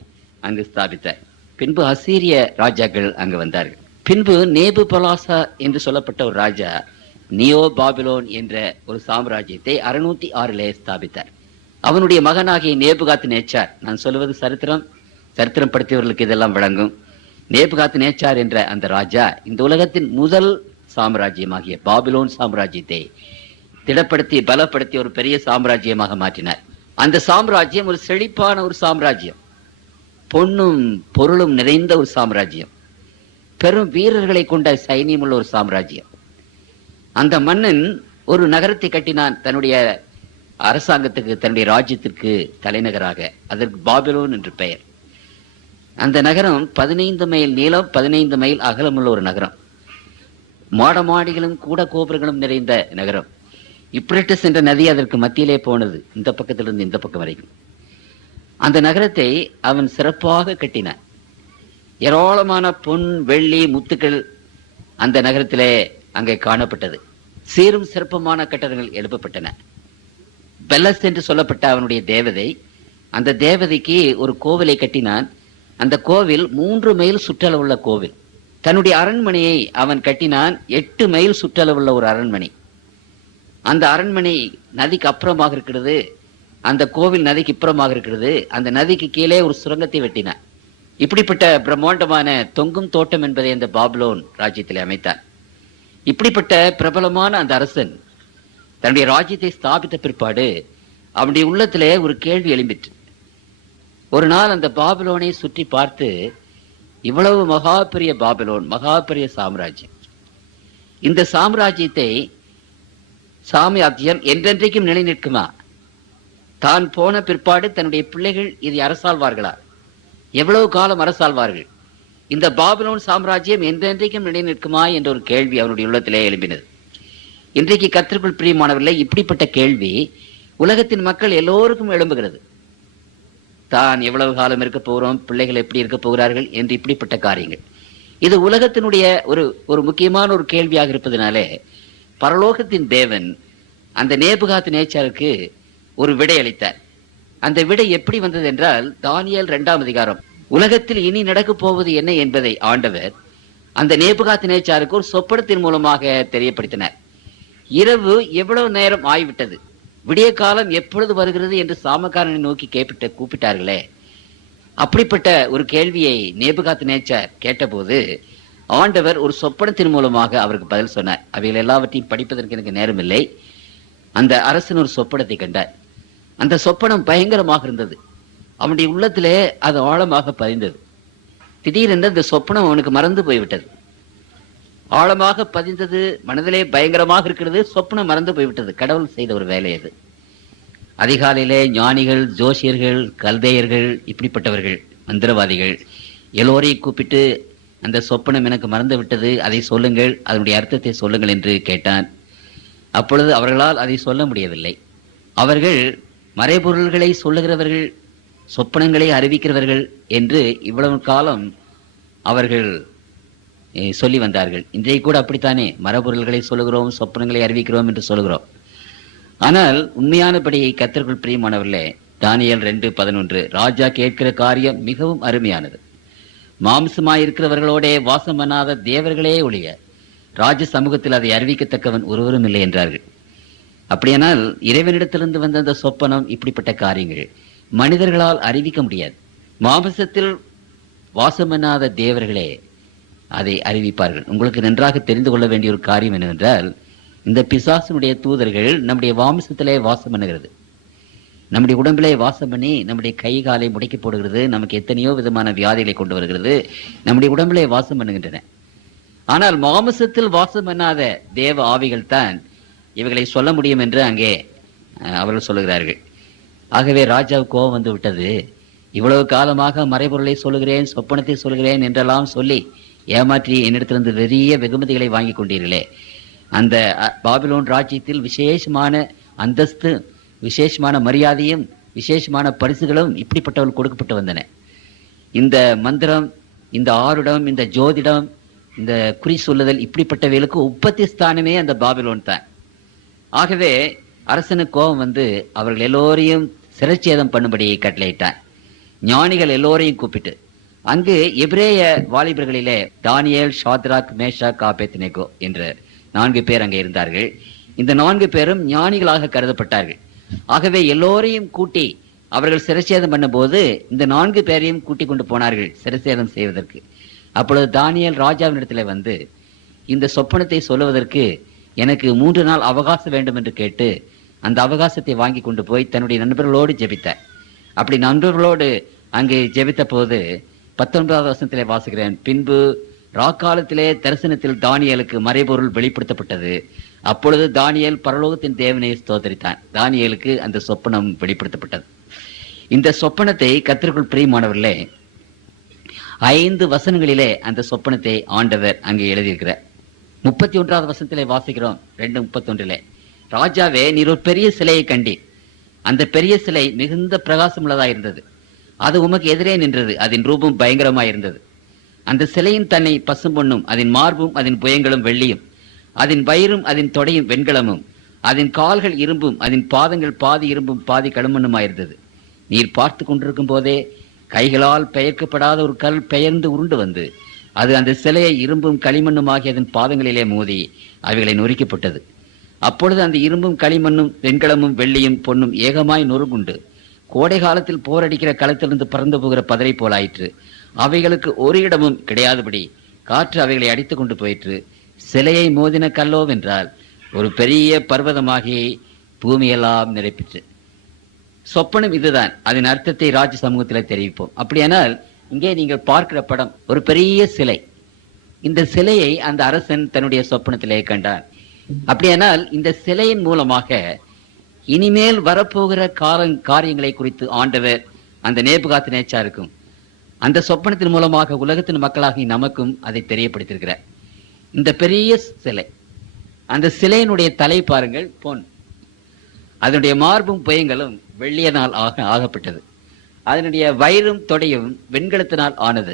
அங்கு ஸ்தாபித்தார். பின்பு அசீரிய ராஜாக்கள் அங்கு வந்தார்கள். பின்பு நேபு பலாசா என்று சொல்லப்பட்ட ஒரு ராஜா நியோ பாபிலோன் என்ற ஒரு சாம்ராஜ்யத்தை 606 ஸ்தாபித்தார். அவனுடைய மகனாகிய நேபுகாத் நேச்சார், நான் சொல்வது சரித்திரம் படுத்தியவர்களுக்கு இதெல்லாம் விளங்கும். நேபுகாத் நேச்சார் என்ற அந்த ராஜா இந்த உலகத்தின் முதல் சாம்ராஜ்யமாகிய பாபிலோன் சாம்ராஜ்யத்தை திடப்படுத்தி பலப்படுத்தி ஒரு பெரிய சாம்ராஜ்யமாக மாற்றினார். அந்த சாம்ராஜ்யம் ஒரு செழிப்பான ஒரு சாம்ராஜ்யம், பொன்னும் பொருளும் நிறைந்த ஒரு சாம்ராஜ்யம், பெரும் வீரர்களை கொண்ட சைனியம் உள்ள ஒரு சாம்ராஜ்யம். அந்த மன்னன் ஒரு நகரத்தை கட்டினான் தன்னுடைய அரசாங்கத்துக்கு, தன்னுடைய ராஜ்யத்திற்கு தலைநகராக. அதற்கு பாபிலோன் என்று பெயர். அந்த நகரம் 15 மைல் நீளம், 15 மைல் அகலமுள்ள ஒரு நகரம். மாடமாடிகளும் கூட கோபுரங்களும் நிறைந்த நகரம். இப்ரட்டிஸ் என்ற நதி அதற்கு மத்தியிலே போனது, இந்த பக்கத்திலிருந்து இந்த பக்கம் வரைக்கும். அந்த நகரத்தை அவன் சிறப்பாக கட்டினான். ஏராளமான பொன், வெள்ளி, முத்துக்கள் அந்த நகரத்திலே அங்கே காணப்பட்டது. சீரும் சிறப்புமான கட்டடங்கள் எழுப்பப்பட்டன. பெல்லஸ் என்று சொல்லப்பட்ட அவனுடைய தேவதை, அந்த தேவதைக்கு ஒரு கோவிலை கட்டினான். அந்த கோவில் 3 மைல் சுற்றளவுள்ள கோவில். தன்னுடைய அரண்மனையை அவன் கட்டினான் 8 மைல் சுற்றளவுள்ள ஒரு அரண்மனை. அந்த அரண்மனை நதிக்கு அப்புறமாக இருக்கிறது. அந்த கோவில் நதிக்கு இப்புறமாக இருக்கிறது. அந்த நதிக்கு கீழே ஒரு சுரங்கத்தை வெட்டினான். இப்படிப்பட்ட பிரம்மாண்டமான தொங்கும் தோட்டம் என்பதை அந்த பாபிலோன் ராஜ்யத்தில் அமைத்தான். இப்படிப்பட்ட பிரபலமான அந்த அரசன் தன்னுடைய ராஜ்யத்தை ஸ்தாபித்த பிற்பாடு அவனுடைய உள்ளத்திலே ஒரு கேள்வி எழும்பிற்று. ஒரு நாள் அந்த பாபிலோனை சுற்றி பார்த்து, இவ்வளவு மகா பெரிய பாபிலோன், மகா பெரிய சாம்ராஜ்யம், இந்த சாம்ராஜ்யத்தை சாம்ராஜ்யம் என்றென்றைக்கும் நிலை நிற்குமா? தான் போன பிற்பாடு தன்னுடைய பிள்ளைகள் இதை அரசாள்வார்களா? எவ்வளவு காலம் அரசாள்வார்கள்? இந்த பாபிலோன் சாம்ராஜ்யம் என்றென்றைக்கும் நிலை நிற்குமா என்ற ஒரு கேள்வி அவனுடைய உள்ளத்திலே எழும்பினது. இன்றைக்கு கர்த்தருக்குள் பிரியமானவர்களே, இப்படிப்பட்ட கேள்வி உலகத்தின் மக்கள் எல்லோருக்கும் எழும்புகிறது. தான் எவ்வளவு காலம் இருக்க போகிறோம், பிள்ளைகள் எப்படி இருக்க போகிறார்கள் என்று இப்படிப்பட்ட காரியங்கள். இது உலகத்தினுடைய ஒரு முக்கியமான ஒரு கேள்வியாக இருப்பதனாலே பரலோகத்தின் தேவன் அந்த நேபுகாத் நேச்சாருக்கு ஒரு விடை அளித்தார். அந்த விடை எப்படி வந்தது என்றால், தானியேல் 2 அதிகாரம், உலகத்தில் இனி நடக்கப் போவது என்ன என்பதை ஆண்டவர் அந்த நேபுகாத் நேச்சாருக்கு ஒரு சொப்பனத்தின் மூலமாக தெரியப்படுத்தினார். இரவு எவ்வளவு நேரம் ஆகிவிட்டது, விடிய காலம் எப்பொழுது வருகிறது என்று சாமக்காரனை நோக்கி கூப்பிட்டார்களே, அப்படிப்பட்ட ஒரு கேள்வியை நேபுகாத் நேச்சார் கேட்டபோது ஆண்டவர் ஒரு சொப்பனத்தின் மூலமாக அவருக்கு பதில் சொன்னார். அவைகள் எல்லாவற்றையும் படிப்பதற்கு எனக்கு நேரம் இல்லை. அந்த அரசன் ஒரு சொப்பனத்தை கண்டார். அந்த சொப்பனம் பயங்கரமாக இருந்தது. அவனுடைய உள்ளத்திலே அது ஆழமாக பதிந்தது. திடீரென்று அந்த சொப்பனம் அவனுக்கு மறந்து போய்விட்டது. ஆழமாக பதிந்தது, மனதிலே பயங்கரமாக இருக்கிறது, சொப்பனம் மறந்து போய்விட்டது. கடவுள் செய்த ஒரு வேலை அது. அதிகாலையிலே ஞானிகள், ஜோசியர்கள், கல்தையர்கள், இப்படிப்பட்டவர்கள், மந்திரவாதிகள் எல்லோரையும் கூப்பிட்டு அந்த சொப்பனம் எனக்கு மறந்து விட்டது, அதை சொல்லுங்கள், அதனுடைய அர்த்தத்தை சொல்லுங்கள் என்று கேட்டான். அப்பொழுது அவர்களால் அதை சொல்ல முடியவில்லை. அவர்கள் மறைபொருள்களை சொல்லுகிறவர்கள், சொப்பனங்களை அறிவிக்கிறவர்கள் என்று இவ்வளவு காலம் அவர்கள் சொல்லி வந்தார்கள். இன்றைய கூட அப்படித்தானே மறைபொருள்களை சொல்லுகிறோம், சொப்பனங்களை அறிவிக்கிறோம் என்று சொல்லுகிறோம். ஆனால் உண்மையானபடி கர்த்தருக்குள் பிரியமானவர்களே, தானியேல் 2:11, ராஜா கேட்கிற காரியம் மிகவும் அருமையானது. மாம்சமாயிருக்கிறவர்களோட வாசம் பண்ணாத தேவர்களே ஒழிய ராஜ சமூகத்தில் அதை அறிவிக்கத்தக்கவன் ஒருவரும் இல்லை என்றார்கள். அப்படியானால் இறைவனிடத்திலிருந்து வந்த அந்த சொப்பனம், இப்படிப்பட்ட காரியங்கள் மனிதர்களால் அறிவிக்க முடியாது. மாம்சத்தில் வாசம் பண்ணாத தேவர்களே அதை அறிவிப்பார்கள். உங்களுக்கு நன்றாக தெரிந்து கொள்ள வேண்டிய ஒரு காரியம் என்னவென்றால், இந்த பிசாசனுடைய தூதர்கள் நம்முடைய மாம்சத்திலே வாசம் பண்ணுகிறது, நம்முடைய உடம்பிலே வாசம் பண்ணி நம்முடைய கை காலை முடக்கி போடுகிறது, நமக்கு எத்தனையோ விதமான வியாதிகளை கொண்டு வருகிறது, நம்முடைய உடம்பிலே வாசம் பண்ணுகின்றன. ஆனால் மாம்சத்தில் வாசம் பண்ணாத தேவ ஆவிகள் தான் இவைகளை சொல்ல முடியும் என்று அங்கே அவர்கள் சொல்லுகிறார்கள். ஆகவே ராஜாவுக்கு கோபம் வந்து விட்டது. இவ்வளவு காலமாக மறைபொருளை சொல்லுகிறேன், சொப்பனத்தை சொல்லுகிறேன் என்றெல்லாம் சொல்லி ஏமாற்றி என்னிடத்திலிருந்து பெரிய வெகுமதிகளை வாங்கி கொண்டீர்களே, அந்த பாபிலோன் ராஜ்யத்தில் விசேஷமான அந்தஸ்து, விசேஷமான மரியாதையும் விசேஷமான பரிசுகளும் இப்படிப்பட்டவர்கள் கொடுக்கப்பட்டு வந்தன. இந்த மந்திரம், இந்த ஆருடம், இந்த ஜோதிடம், இந்த குறி சொல்லுதல், இப்படிப்பட்டவைகளுக்கு உற்பத்தி ஸ்தானமே அந்த பாபிலோன் தான். ஆகவே அரசனுக்கு கோபம் வந்து அவர்கள் எல்லோரையும் சிரச்சேதம் பண்ணும்படி கட்டளையிட்டான். ஞானிகள் எல்லோரையும் கூப்பிட்டு, அங்கு எபிரேய வாலிபர்களிலே தானியேல், ஷாத்ராக், மேஷாக், ஆபேத்நேகோ என்ற 4 பேர் அங்கே இருந்தார்கள். இந்த 4 பேரும் ஞானிகளாக கருதப்பட்டார்கள். ஆகவே எல்லோரையும் கூட்டி அவர்கள் சிரச்சேதம் பண்ணும் போது இந்த 4 பேரையும் கூட்டி கொண்டு போனார்கள் சிரச்சேதம் செய்வதற்கு. அப்பொழுது தானியேல் ராஜாவினிடத்தில் வந்து, இந்த சொப்பனத்தை சொல்லுவதற்கு எனக்கு 3 நாள் அவகாசம் வேண்டும் என்று கேட்டு அந்த அவகாசத்தை வாங்கி கொண்டு போய் தன்னுடைய நண்பர்களோடு ஜெபித்தார். அப்படி நண்பர்களோடு அங்கே ஜெபித்த போது 19வது வசனத்திலே வாசிக்கிறேன், பின்பு ராக்காலத்திலே தரிசனத்தில் தானியேலுக்கு மறைபொருள் வெளிப்படுத்தப்பட்டது. அப்பொழுது தானியேல் பரலோகத்தின் தேவனை ஸ்தோத்தரித்தான். தானியேலுக்கு அந்த சொப்பனம் வெளிப்படுத்தப்பட்டது. இந்த சொப்பனத்தை கர்த்தருக்குள் பிரியமானவர்களே 5 வசனங்களிலே அந்த சொப்பனத்தை ஆண்டவர் அங்கே எழுதியிருக்கிறார். 31வது வசனத்திலே வாசிக்கிறோம் 2:31, ராஜாவே, நீர் ஒரு பெரிய சிலையை கண்டீர். அந்த பெரிய சிலை மிகுந்த பிரகாசம் உள்ளதா இருந்தது. அது உமக்கு எதிரே நின்றது. அதன் ரூபம் பயங்கரமாய் இருந்தது. அந்த சிலையின் தன்னை பசும்பொன்னும், அதன் மார்பும் அதன் புயங்களும் வெள்ளியும், அதன் வயிறும் அதன் தொடையும் வெண்கலமும், அதன் கால்கள் இரும்பும், அதன் பாதங்கள் பாதி இரும்பும் பாதி களிமண்ணுமாயிருந்தது. நீர் பார்த்து கொண்டிருக்கும் போதே கைகளால் பெயர்க்கப்படாத ஒரு கல் பெயர்ந்து உருண்டு வந்து அது அந்த சிலையை இரும்பும் களிமண்ணும் ஆகிய அதன் பாதங்களிலே மோதி அவைகளை நொறுக்கப்பட்டது. அப்பொழுது அந்த இரும்பும் களிமண்ணும் வெண்கலமும் வெள்ளியும் பொன்னும் ஏகமாய் நொறுங்குண்டு கோடை காலத்தில் போரடிக்கிற களத்திலிருந்து பறந்து போகிற பதரை போலாயிற்று. அவைகளுக்கு ஒரு இடமும் கிடையாதபடி காற்று அவைகளை அடித்து கொண்டு போயிற்று. சிலையை மோதின கல்லோவென்றால் ஒரு பெரிய பர்வதமாகி பூமியெல்லாம் நிரப்பிற்று. சொப்பனம் இதுதான். அதன் அர்த்தத்தை ராஜ சமூகத்தில் தெரிவிப்போம். அப்படியானால் இங்கே நீங்கள் பார்க்கிற படம் ஒரு பெரிய சிலை. இந்த சிலையை அந்த அரசன் தன்னுடைய சொப்பனத்திலே கண்டான். அப்படியானால் இந்த சிலையின் மூலமாக இனிமேல் வரப்போகிற காரியங்களை குறித்து ஆண்டவர் அந்த நேபுகாத்நேச்சாருக்கும் அந்த சொப்பனத்தின் மூலமாக உலகத்தின் மக்களாகி நமக்கும் அதை தெரியப்படுத்தியிருக்கிறார். இந்த பெரிய சிலை, அந்த சிலையினுடைய தலை பாருங்கள், பொன். அதனுடைய மார்பும் புயங்களும் வெள்ளியனால் ஆகப்பட்டது. அதனுடைய வயிறும் தொடையும் வெண்கலத்தினால் ஆனது.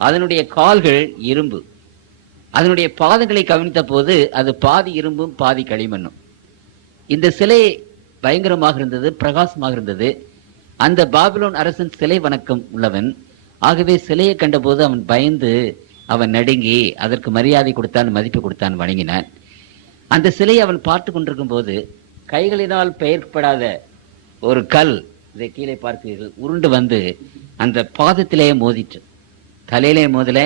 அதனுடைய கால்கள் இரும்பு. அதனுடைய பாதங்களை கவனித்த போது அது பாதி இரும்பும் பாதி களிமண்ணும். இந்த சிலை பயங்கரமாக இருந்தது, பிரகாசமாக இருந்தது. அந்த பாபிலோன் அரசன் சிலை வணக்கம் உள்ளவன். ஆகவே சிலையை கண்டபோது அவன் பயந்து, அவன் நடுங்கி அதற்கு மரியாதை கொடுத்தான், மதிப்பு கொடுத்தான், வணங்கினான். அந்த சிலையை அவன் பார்த்து கொண்டிருக்கும் போது கைகளினால் பெயர்க்கப்படாத ஒரு கல், இதை கீழே பார்க்கிறீர்கள், உருண்டு வந்து அந்த பாதத்திலே மோதிற்று. தலையிலே மோதல,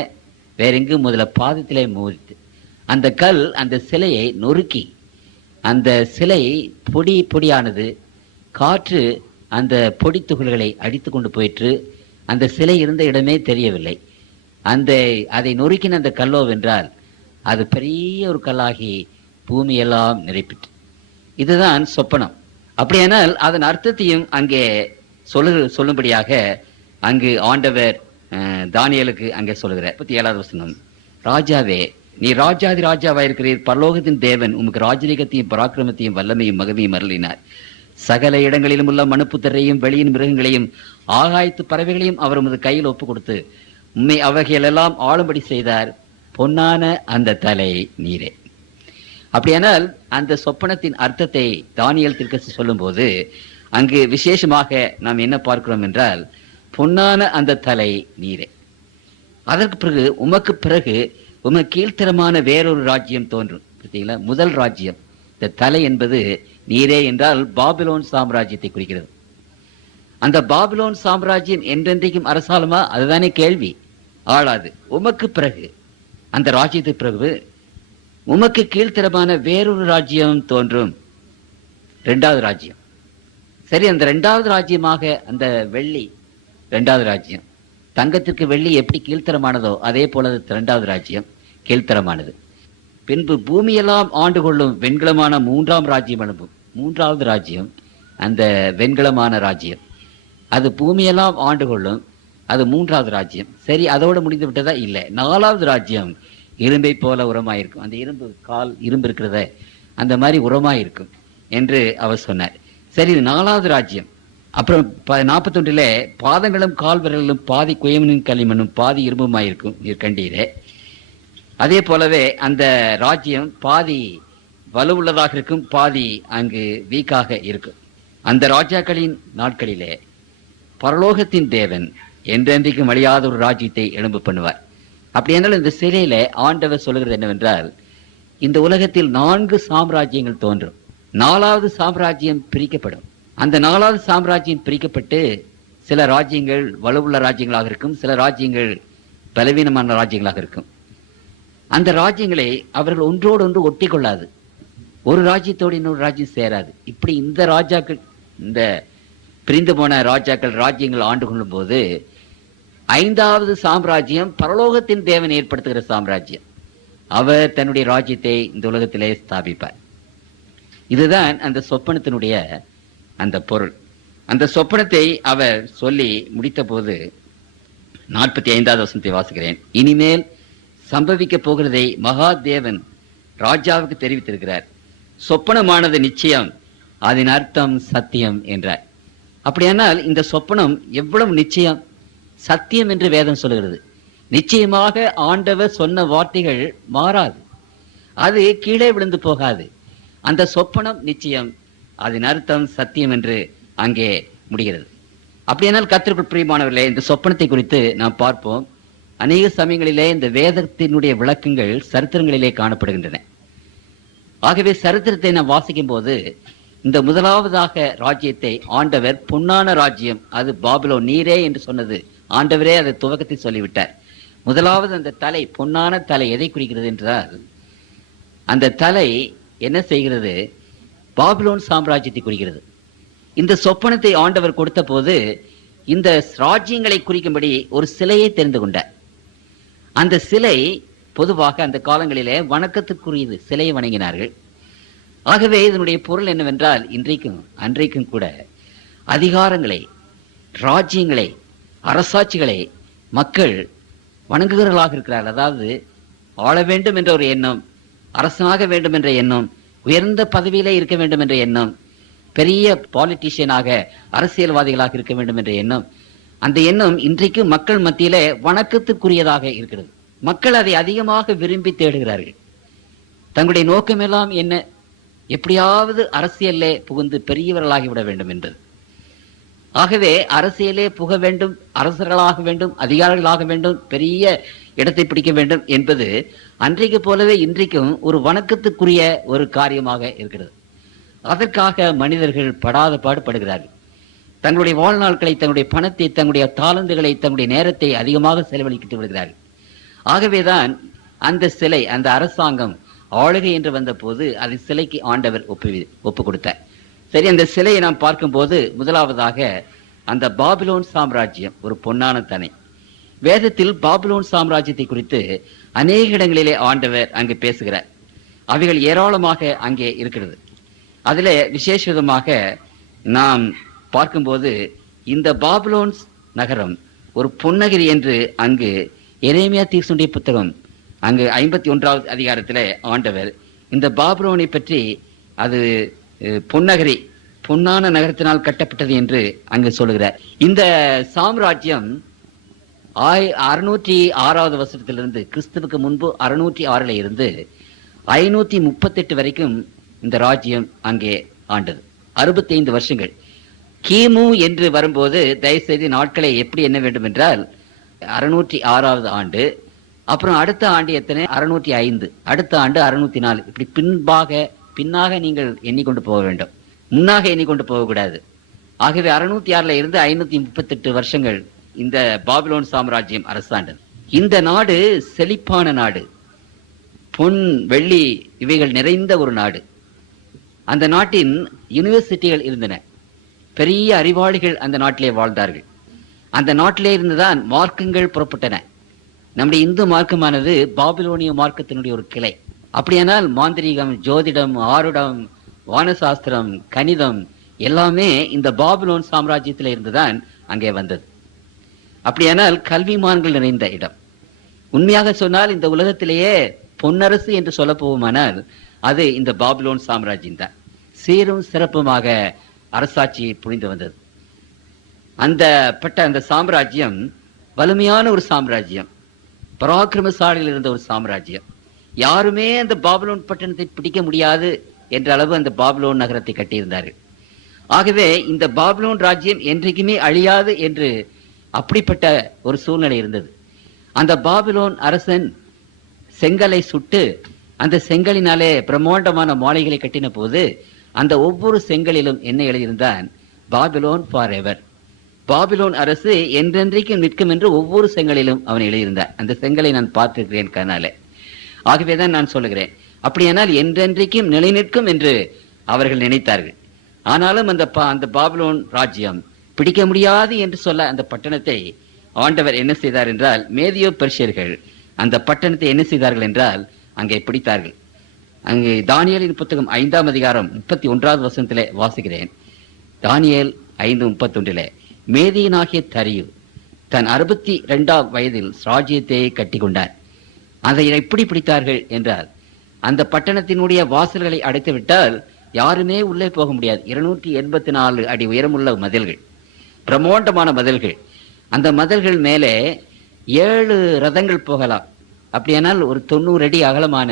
வேற எங்கும் முதல, பாதத்திலே மோதிட்டு அந்த கல் அந்த சிலையை நொறுக்கி அந்த சிலை பொடி பொடியானது. காற்று அந்த பொடி துகள்களை அடித்து கொண்டு போயிற்று. அந்த சிலை இருந்த இடமே தெரியவில்லை. அதை நொறுக்கின அந்த கல்லோவென்றால் அது பெரிய ஒரு கல்லாகி பூமியெல்லாம் நிரப்பிற்று. இதுதான் சொப்பனம். அப்படியானால் அதன் அர்த்தத்தையும் அங்கே சொல்லும்படியாக அங்கு ஆண்டவர் தானியேலுக்கு அங்கே சொல்லுகிற 37வது வசனம், ராஜாவே நீ ராஜாதி ராஜாவாயிருக்கிறீர், பரலோகத்தின் தேவன் உமக்கு ராஜரீகத்தையும் பராக்கிரமத்தையும் வல்லமையும் மகமையும் அருளினார். சகல இடங்களிலும் உள்ள மனுப்புத்தரையும் வெளியின் மிருகங்களையும் ஆகாயத்து பறவைகளையும் அவர் உமது கையில் ஒப்பு கொடுத்து உண்மை அவைகளெல்லாம் ஆளும்படி செய்தார். பொன்னான அந்த தலை நீரே. அப்படியானால் அந்த சொப்பனத்தின் அர்த்தத்தை தானியேல் தீர்க்கதரிசி சொல்லும் போது அங்கு விசேஷமாக நாம் என்ன பார்க்கிறோம் என்றால், பொன்னான அந்த தலை நீரே. அதற்கு பிறகு உமக்கு பிறகு உமக்கு கீழ்த்தரமான வேறொரு ராஜ்யம் தோன்றும். பார்த்தீங்களா, முதல் ராஜ்யம், இந்த தலை என்பது நீரே என்றால் பாபிலோன் சாம்ராஜ்யத்தை குறிக்கிறது. அந்த பாபிலோன் சாம்ராஜ்யம் என்றென்றைக்கும் அரசாலுமா? அதுதானே கேள்வி. ஆளாது. உமக்கு பிறகு அந்த ராஜ்யத்துக்கு பிறகு உமக்கு கீழ்த்தரமான வேறொரு ராஜ்யம் தோன்றும், இரண்டாவது ராஜ்யம். சரி, அந்த இரண்டாவது ராஜ்யமாக அந்த வெள்ளி இரண்டாவது ராஜ்யம், தங்கத்திற்கு வெள்ளி எப்படி கீழ்த்தரமானதோ அதே போல இரண்டாவது ராஜ்யம் கீழ்த்தரமானது. பின்பு பூமியெல்லாம் ஆண்டு கொள்ளும் வெண்கலமான மூன்றாம் ராஜ்யம் அனுப்பும். மூன்றாவது ராஜ்யம் அந்த வெண்கலமான ராஜ்யம், அது பூமியெல்லாம் ஆண்டு கொள்ளும், அது மூன்றாவது ராஜ்யம். சரி, அதோடு முடிந்து விட்டதா? இல்லை. நாலாவது ராஜ்யம் இரும்பை போல உரமாயிருக்கும். அந்த இரும்பு இருக்கிறத அந்த மாதிரி உரமாயிருக்கும் என்று அவர் சொன்னார். சரி, இது நாலாவது ராஜ்யம். அப்புறம் 41 பாதங்களும் கால் விரல்களும் பாதி குயமனின் களிமண்ணும் பாதி இரும்புமாயிருக்கும், நீர் கண்டீரே. அதே போலவே அந்த ராஜ்யம் பாதி வலுவுள்ளதாக இருக்கும், பாதி அங்கு வீக்காக இருக்கும். அந்த ராஜாக்களின் நாட்களிலே பரலோகத்தின் தேவன் என்றென்றைக்கும் அழியாத ஒரு ராஜ்யத்தை எழும்பு பண்ணுவார். அப்படி என்றால் இந்த சிலையில ஆண்டவர் சொல்லுகிறது என்னவென்றால், இந்த உலகத்தில் 4 சாம்ராஜ்யங்கள் தோன்றும். 4வது சாம்ராஜ்யம் பிரிக்கப்படும். அந்த 4வது சாம்ராஜ்யம் பிரிக்கப்பட்டு சில ராஜ்யங்கள் வலுவுள்ள ராஜ்யங்களாக இருக்கும், சில ராஜ்யங்கள் பலவீனமான ராஜ்யங்களாக இருக்கும். அந்த ராஜ்யங்களை அவர்கள் ஒன்றோடு ஒன்று ஒட்டி கொள்ளாது, ஒரு ராஜ்யத்தோடு இன்னொரு ராஜ்யம் சேராது. இப்படி இந்த ராஜாக்கள், இந்த பிரிந்து போன ராஜ்யங்கள் ஆண்டு கொள்ளும் போது 5வது சாம்ராஜ்யம் பரலோகத்தின் தேவன் ஏற்படுத்துகிற சாம்ராஜ்யம். அவர் தன்னுடைய ராஜ்யத்தை இந்த உலகத்திலே ஸ்தாபிப்பார். இதுதான் அந்த சொப்பனத்தினுடைய அந்த பொருள். அந்த சொப்பனத்தை அவர் சொல்லி முடித்த போது 45வது வசனத்தை வாசிக்கிறேன். இனிமேல் சம்பவிக்க போகிறதை மகாதேவன் ராஜாவுக்கு தெரிவித்திருக்கிறார். சொப்பனமானது நிச்சயம், அதன் அர்த்தம் சத்தியம் என்றார். அப்படியானால் இந்த சொப்பனம் எவ்வளவு நிச்சயம், சத்தியம் என்று வேதம் சொல்லுகிறது. நிச்சயமாக ஆண்டவர் சொன்ன வார்த்தைகள் மாறாது, அது கீழே விழுந்து போகாது. அந்த சொப்பனம் நிச்சயம், அதன் அர்த்தம் சத்தியம் என்று அங்கே முடிகிறது. அப்படியானால் கர்த்தருக்குள் பிரியமானவர்களே, இந்த சொப்பனத்தை குறித்து நாம் பார்ப்போம். அநேக சமயங்களிலே இந்த வேதத்தினுடைய விளக்கங்கள் சரித்திரங்களிலே காணப்படுகின்றன. ஆகவே சரித்திரத்தை நாம் வாசிக்கும் போது இந்த முதலாவதாக ராஜ்யத்தை ஆண்டவர் பொன்னான ராஜ்யம், அது பாபிலோன் நீரே என்று சொன்னது ஆண்டவரே அதை துவக்கத்தை சொல்லிவிட்டார். முதலாவது அந்த தலை, பொன்னான தலை எதை குறிக்கிறது என்றால், அந்த தலை என்ன செய்கிறது? பாபிலோன் சாம்ராஜ்யத்தை குறிக்கிறது. இந்த சொப்பனத்தை ஆண்டவர் கொடுத்த போது இந்த ராஜ்யங்களை குறிக்கும்படி ஒரு சிலையை தெரிந்து கொண்டார். அந்த சிலை பொதுவாக அந்த காலங்களிலே வணக்கத்துக்குரியது, சிலையை வணங்கினார்கள். ஆகவே இதனுடைய பொருள் என்னவென்றால், இன்றைக்கும் அன்றைக்கும் கூட அதிகாரங்களை, ராஜ்யங்களை, அரசாட்சிகளை மக்கள் வணங்குகிறவர்களாக இருக்கிறார்கள். அதாவது ஆள வேண்டும் என்ற ஒரு எண்ணம், அரசனாக வேண்டும் என்ற எண்ணம், உயர்ந்த பதவியிலே இருக்க வேண்டும் என்ற எண்ணம், பெரிய பாலிட்டிஷியனாக அரசியல்வாதிகளாக இருக்க வேண்டும் என்ற எண்ணம், அந்த எண்ணம் இன்றைக்கு மக்கள் மத்தியிலே வணக்கத்துக்குரியதாக இருக்கிறது. மக்கள் அதை அதிகமாக விரும்பி தேடுகிறார்கள். தங்களுடைய நோக்கமெல்லாம் என்ன? எப்படியாவது அரசியலே புகுந்து பெரியவர்களாகிவிட வேண்டும் என்பது. ஆகவே அரசியலே புக வேண்டும், அரசர்களாக வேண்டும், அதிகாரிகளாக வேண்டும், பெரிய இடத்தை பிடிக்க வேண்டும் என்பது அன்றைக்கு போலவே இன்றைக்கும் ஒரு வணக்கத்துக்குரிய ஒரு காரியமாக இருக்கிறது. அதற்காக மனிதர்கள் படாத பாடுபடுகிறார்கள். தங்களுடைய வாழ்நாட்களை, தங்களுடைய பணத்தை, தங்களுடைய தாளந்துகளை, தங்களுடைய நேரத்தை அதிகமாக செலவழித்து விடுகிறார்கள். ஆகவேதான் அந்த சிலை, அந்த அரசாங்கம் ஆளுகை என்று வந்த போது அது சிலைக்கு ஆண்டவர் ஒப்பு கொடுத்தார். சரி, அந்த சிலையை நாம் பார்க்கும்போது முதலாவதாக அந்த பாபிலோன் சாம்ராஜ்யம் ஒரு பொன்னான தனை. வேதத்தில் பாபிலோன் சாம்ராஜ்யத்தை குறித்து அநேக இடங்களிலே ஆண்டவர் அங்கு பேசுகிறார். அவைகள் ஏராளமாக அங்கே இருக்கிறது. அதில் விசேஷ விதமாக நாம் பார்க்கும்போது இந்த பாபிலோன் நகரம் ஒரு பொன்னகிரி என்று அங்கு எரேமியா தீர்க்கதரிசியுடைய புத்தகம் அங்கு 51வது அதிகாரத்தில் ஆண்டவர் இந்த பாபிலோனை பற்றி அது பொன்னகிரி, பொன்னான நகரத்தினால் கட்டப்பட்டது என்று அங்கு சொல்லுகிறார். இந்த சாம்ராஜ்யம் 606வது வருஷத்திலிருந்து, கிறிஸ்துவுக்கு முன்பு 606 இருந்து 538 வரைக்கும் இந்த ராஜ்யம் அங்கே ஆண்டது. 65 வருஷங்கள். கிமு என்று வரும்போது தயவுசெய்து நாட்களை எப்படி எண்ண வேண்டும் என்றால் 606வது ஆண்டு, அப்புறம் அடுத்த ஆண்டு எத்தனை? 605, அடுத்த ஆண்டு 604. இப்படி பின்னாக நீங்கள் எண்ணிக்கொண்டு போக வேண்டும், முன்னாக எண்ணிக்கொண்டு போகக்கூடாது. ஆகவே 606 இருந்து 538 வருஷங்கள் இந்த பாபிலோன் சாம்ராஜ்யம் அரசாண்டது. இந்த நாடு செழிப்பான நாடு, பொன் வெள்ளி இவைகள் நிறைந்த ஒரு நாடு. அந்த நாட்டின் யூனிவர்சிட்டிகள் இருந்தன, பெரிய அறிவாளிகள் அந்த நாட்டிலே வாழ்ந்தார்கள். அந்த நாட்டிலே இருந்துதான் மார்க்கங்கள் புறப்பட்டன. நம்முடைய இந்து மார்க்கமானது பாபிலோனிய மார்க்கத்தினுடைய ஒரு கிளை. அப்படியானால் மாந்திரீகம், ஜோதிடம், ஆருடம், வானசாஸ்திரம், கணிதம் எல்லாமே இந்த பாபிலோன் சாம்ராஜ்யத்தில் இருந்துதான் அங்கே வந்தது. அப்படியானால் கல்விமான்கள் நிறைந்த இடம். உண்மையாக சொன்னால் இந்த உலகத்திலேயே பொன்னரசு என்று சொல்ல போவோமானால் அது இந்த பாபிலோன் சாம்ராஜ்யம் தான். சீரும் சிறப்புமாக அரசாட்சியை புரிந்து வந்தது. அந்த சாம்ராஜ்யம் வலிமையான ஒரு சாம்ராஜ்யம், பராக்கிரமசாலியில் இருந்த ஒரு சாம்ராஜ்யம். யாருமே அந்த பாபிலோன் பட்டணத்தை பிடிக்க முடியாது என்ற அளவு அந்த பாபிலோன் நகரத்தை கட்டியிருந்தார்கள். ஆகவே இந்த பாபிலோன் ராஜ்யம் என்றைக்குமே அழியாது என்று அப்படிப்பட்ட ஒரு சூழ்நிலை இருந்தது. அந்த பாபிலோன் அரசன் செங்கலை சுட்டு அந்த செங்கலினாலே பிரம்மாண்டமான மாளிகைகளை கட்டின போது அந்த ஒவ்வொரு செங்கலிலும் என்ன எழுதியிருந்தான்? பாபிலோன் ஃபார் எவர், பாபிலோன் அரசு என்றென்றைக்கும் நிற்கும் என்று ஒவ்வொரு செங்கலிலும் அவன் எழுதியிருந்தான். அந்த செங்கலை நான் பார்த்திருக்கிறேன் கனாலே. ஆகவேதான் நான் சொல்லுகிறேன், அப்படியானால் என்றென்றைக்கும் நிலை நிற்கும் என்று அவர்கள் நினைத்தார்கள். ஆனாலும் அந்த பாபிலோன் ராஜ்யம் பிடிக்க முடியாது என்று சொல்ல அந்த பட்டணத்தை ஆண்டவர் என்ன செய்தார் என்றால், மேதியோ பெர்ஷியர்கள் அந்த பட்டணத்தை என்ன செய்தார்கள் என்றால் அங்கே பிடித்தார்கள். அங்கே தானியேலின் புத்தகம் 5ஆம் அதிகாரம் 31வது வசனத்திலே வாசிக்கிறேன். தானியேல் 5:31, மேதியனாகிய தரியு தன் 62ஆம் வயதில் ராஜ்யத்தை கட்டி கொண்டார். அதை எப்படி பிடித்தார்கள் என்றால், அந்த பட்டணத்தினுடைய வாசல்களை அடைத்து விட்டால் யாருமே உள்ளே போக முடியாது. 284 அடி உயரமுள்ள மதில்கள், பிரம்மாண்டமான மதில்கள். அந்த மதில்கள் மேலே 7 ரதங்கள் போகலாம். அப்படியானால் ஒரு 90 அடி அகலமான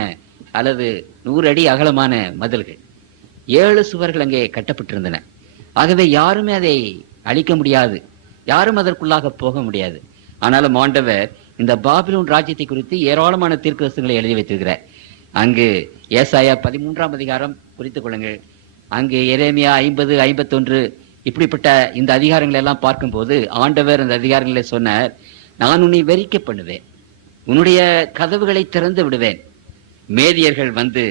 அல்லது 100 அடி அகலமான மதில்கள், 7 சுவர்கள் அங்கே கட்டப்பட்டிருந்தன. ஆகவே யாருமே அதை அழிக்க முடியாது, யாரும் அதற்குள்ளாக போக முடியாது. ஆனாலும் ஆண்டவர் இந்த பாபிலோன் ராஜ்யத்தை குறித்து ஏராளமான தீர்க்கதரிசனங்களை எழுதி வைத்திருக்கிறார். அங்கு ஏசாயா 13ஆம் அதிகாரம் குறித்துக் கொள்ளுங்கள், அங்கு எரேமியா 50, 51 இப்படிப்பட்ட இந்த அதிகாரங்களை எல்லாம் பார்க்கும்போது ஆண்டவர் அந்த அதிகாரங்களை சொன்னார், நான் உன்னை வெறிக்க பண்ணுவேன், உன்னுடைய கதவுகளை திறந்து விடுவேன், மேதியர்கள் வந்து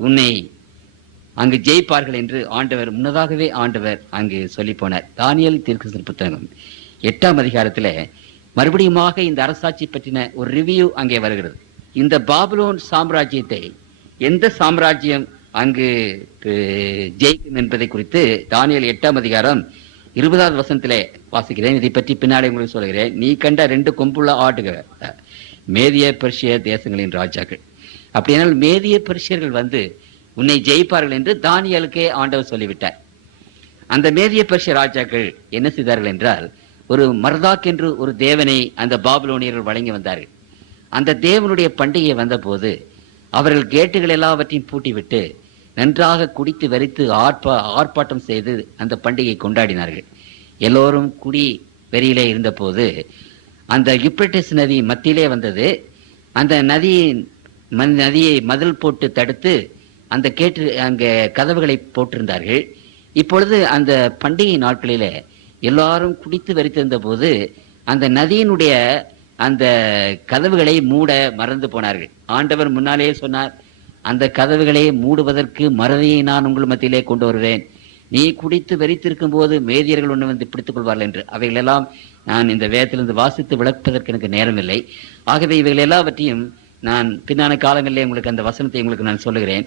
உன்னை அங்கு ஜெயிப்பார்கள் என்று ஆண்டவர் முன்னதாகவே ஆண்டவர் அங்கு சொல்லி போனார். தானியேல் தீர்க்கதரிசன புத்தகம் 8ஆம் அதிகாரத்தில் மறுபடியுமாக இந்த அரசாட்சி பற்றின ஒரு ரிவ்யூ அங்கே வருகிறது. இந்த பாபிலோன் சாம்ராஜ்யத்தை எந்த சாம்ராஜ்யம் அங்கு ஜெயிக்கும் என்பதை குறித்து தானியேல் 8ஆம் அதிகாரம் 20வது வசனத்திலே வாசிக்கிறேன். இதை பற்றி பின்னாடி உங்களுக்கு சொல்கிறேன். நீ கண்ட 2 கொம்புள்ள ஆடுகள் மேதிய பெர்ஷிய தேசங்களின் ராஜாக்கள். அப்படியானால் மேதிய பெர்ஷியர்கள் வந்து உன்னை ஜெயிப்பார்கள் என்று தானியேலுக்கே ஆண்டவர் சொல்லிவிட்டார். அந்த மேதிய பெர்ஷிய ராஜாக்கள் என்ன செய்தார்கள் என்றால், ஒரு மர்தாக் என்று ஒரு தேவனை அந்த பாபிலோனியர்கள் வழங்கி வந்தார்கள். அந்த தேவனுடைய பண்டிகை வந்த போது அவர்கள் கேட்டுகள் எல்லாவற்றையும் பூட்டிவிட்டு நன்றாக குடித்து வெறித்து ஆர்ப்பாட்டம் செய்து அந்த பண்டிகை கொண்டாடினார்கள். எல்லோரும் குடி வெறியிலே இருந்த போது அந்த யூப்ரட்டிஸ் நதி மத்தியிலே வந்தது. அந்த நதியை மதில் போட்டு தடுத்து அந்த அங்கே கதவுகளை போட்டிருந்தார்கள். இப்பொழுது அந்த பண்டிகை நாட்களிலே எல்லாரும் குடித்து வெறித்திருந்த போது அந்த நதியினுடைய அந்த கதவுகளை மூட மறந்து போனார்கள். ஆண்டவர் முன்னாலே சொன்னார், அந்த கதவுகளை மூடுவதற்கு மறதியை நான் உங்கள் மத்தியிலே கொண்டு வருவேன், நீ குடித்து வெறித்திருக்கும் போது மேதியர்கள் ஒன்று வந்து பிடித்துக் கொள்வார்கள் என்று. அவைகளெல்லாம் நான் இந்த வேதத்திலிருந்து வாசித்து விளக்குவதற்கு எனக்கு நேரமில்லை. ஆகவே இவைகள் எல்லாவற்றையும் நான் பின்னான காலங்களிலே உங்களுக்கு அந்த வசனத்தை உங்களுக்கு நான் சொல்லுகிறேன்.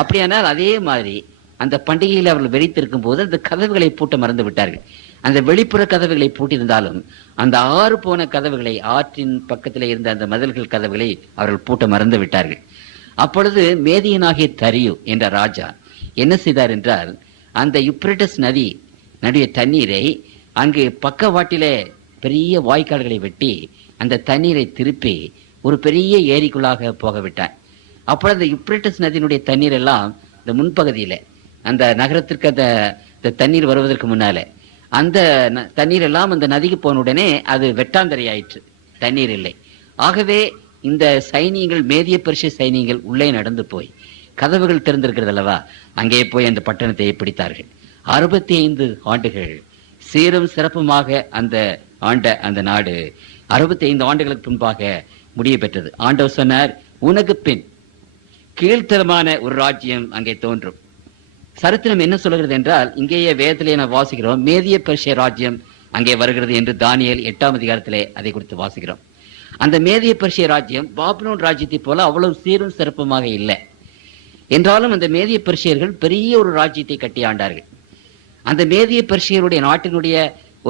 அப்படியானால் அதே மாதிரி அந்த பண்டிகையில் அவர்கள் வெறித்திருக்கும் போது அந்த கதவுகளை பூட்ட மறந்து விட்டார்கள். அந்த வெளிப்புற கதவுகளை பூட்டியிருந்தாலும் அந்த ஆறு போன கதவுகளை, ஆற்றின் பக்கத்திலே இருந்த அந்த மதில்கள் கதவுகளை அவர்கள் பூட்ட மறந்து விட்டார்கள். அப்பொழுது மேதியனாகிய தரியு என்ற ராஜா என்ன செய்தார் என்றால், அந்த யுப்ரட்டஸ் நதி நடுவே தண்ணீரை அங்கு பக்கவாட்டிலே பெரிய வாய்க்கால்களை வெட்டி அந்த தண்ணீரை திருப்பி ஒரு பெரிய ஏரிக்குள்ளாக போக விட்டார். அப்பொழுது அந்த யுப்ரட்டஸ் நதியினுடைய தண்ணீர் எல்லாம் இந்த முன்பகுதியில அந்த நகரத்திற்கு அந்த தண்ணீர் வருவதற்கு முன்னாலே அந்த தண்ணீர் எல்லாம் அந்த நதிக்கு போன உடனே அது வெட்டாந்தரை ஆயிற்று, தண்ணீர் இல்லை. ஆகவே இந்த சைனியங்கள், மேதிய பெர்ஷிய சைனியங்கள் உள்ளே நடந்து போய் கதவுகள் திறந்திருக்கிறது அல்லவா, அங்கே போய் அந்த பட்டணத்தை பிடித்தார்கள். 65 ஆண்டுகள் சீரும் சிறப்புமாக அந்த நாடு 65 ஆண்டுகளுக்கு முன்பாக முடிய பெற்றது. ஆண்டவர் சொன்னார், உனக்கு பின் கீழ்த்தரமான ஒரு ராஜ்யம் அங்கே தோன்றும். சரித்திரம் என்ன சொல்கிறது என்றால், இங்கேயே வேதத்திலே நாம் வாசிக்கிறோம், மேதிய பெர்ஷிய ராஜ்யம் அங்கே வருகிறது என்று தானியேல் 8ஆம் அதிகாரத்திலே அதை குறித்து வாசிக்கிறோம். அந்த மேதிய பெர்ஷிய ராஜ்யம் பாபிலோன் ராஜ்யத்தை போல அவ்வளவு சீரும் சிறப்புமாக இல்லை என்றாலும் அந்த மேதிய பெர்ஷியர்கள் பெரிய ஒரு ராஜ்யத்தை கட்டி ஆண்டார்கள். அந்த மேதிய பெர்ஷியருடைய நாட்டினுடைய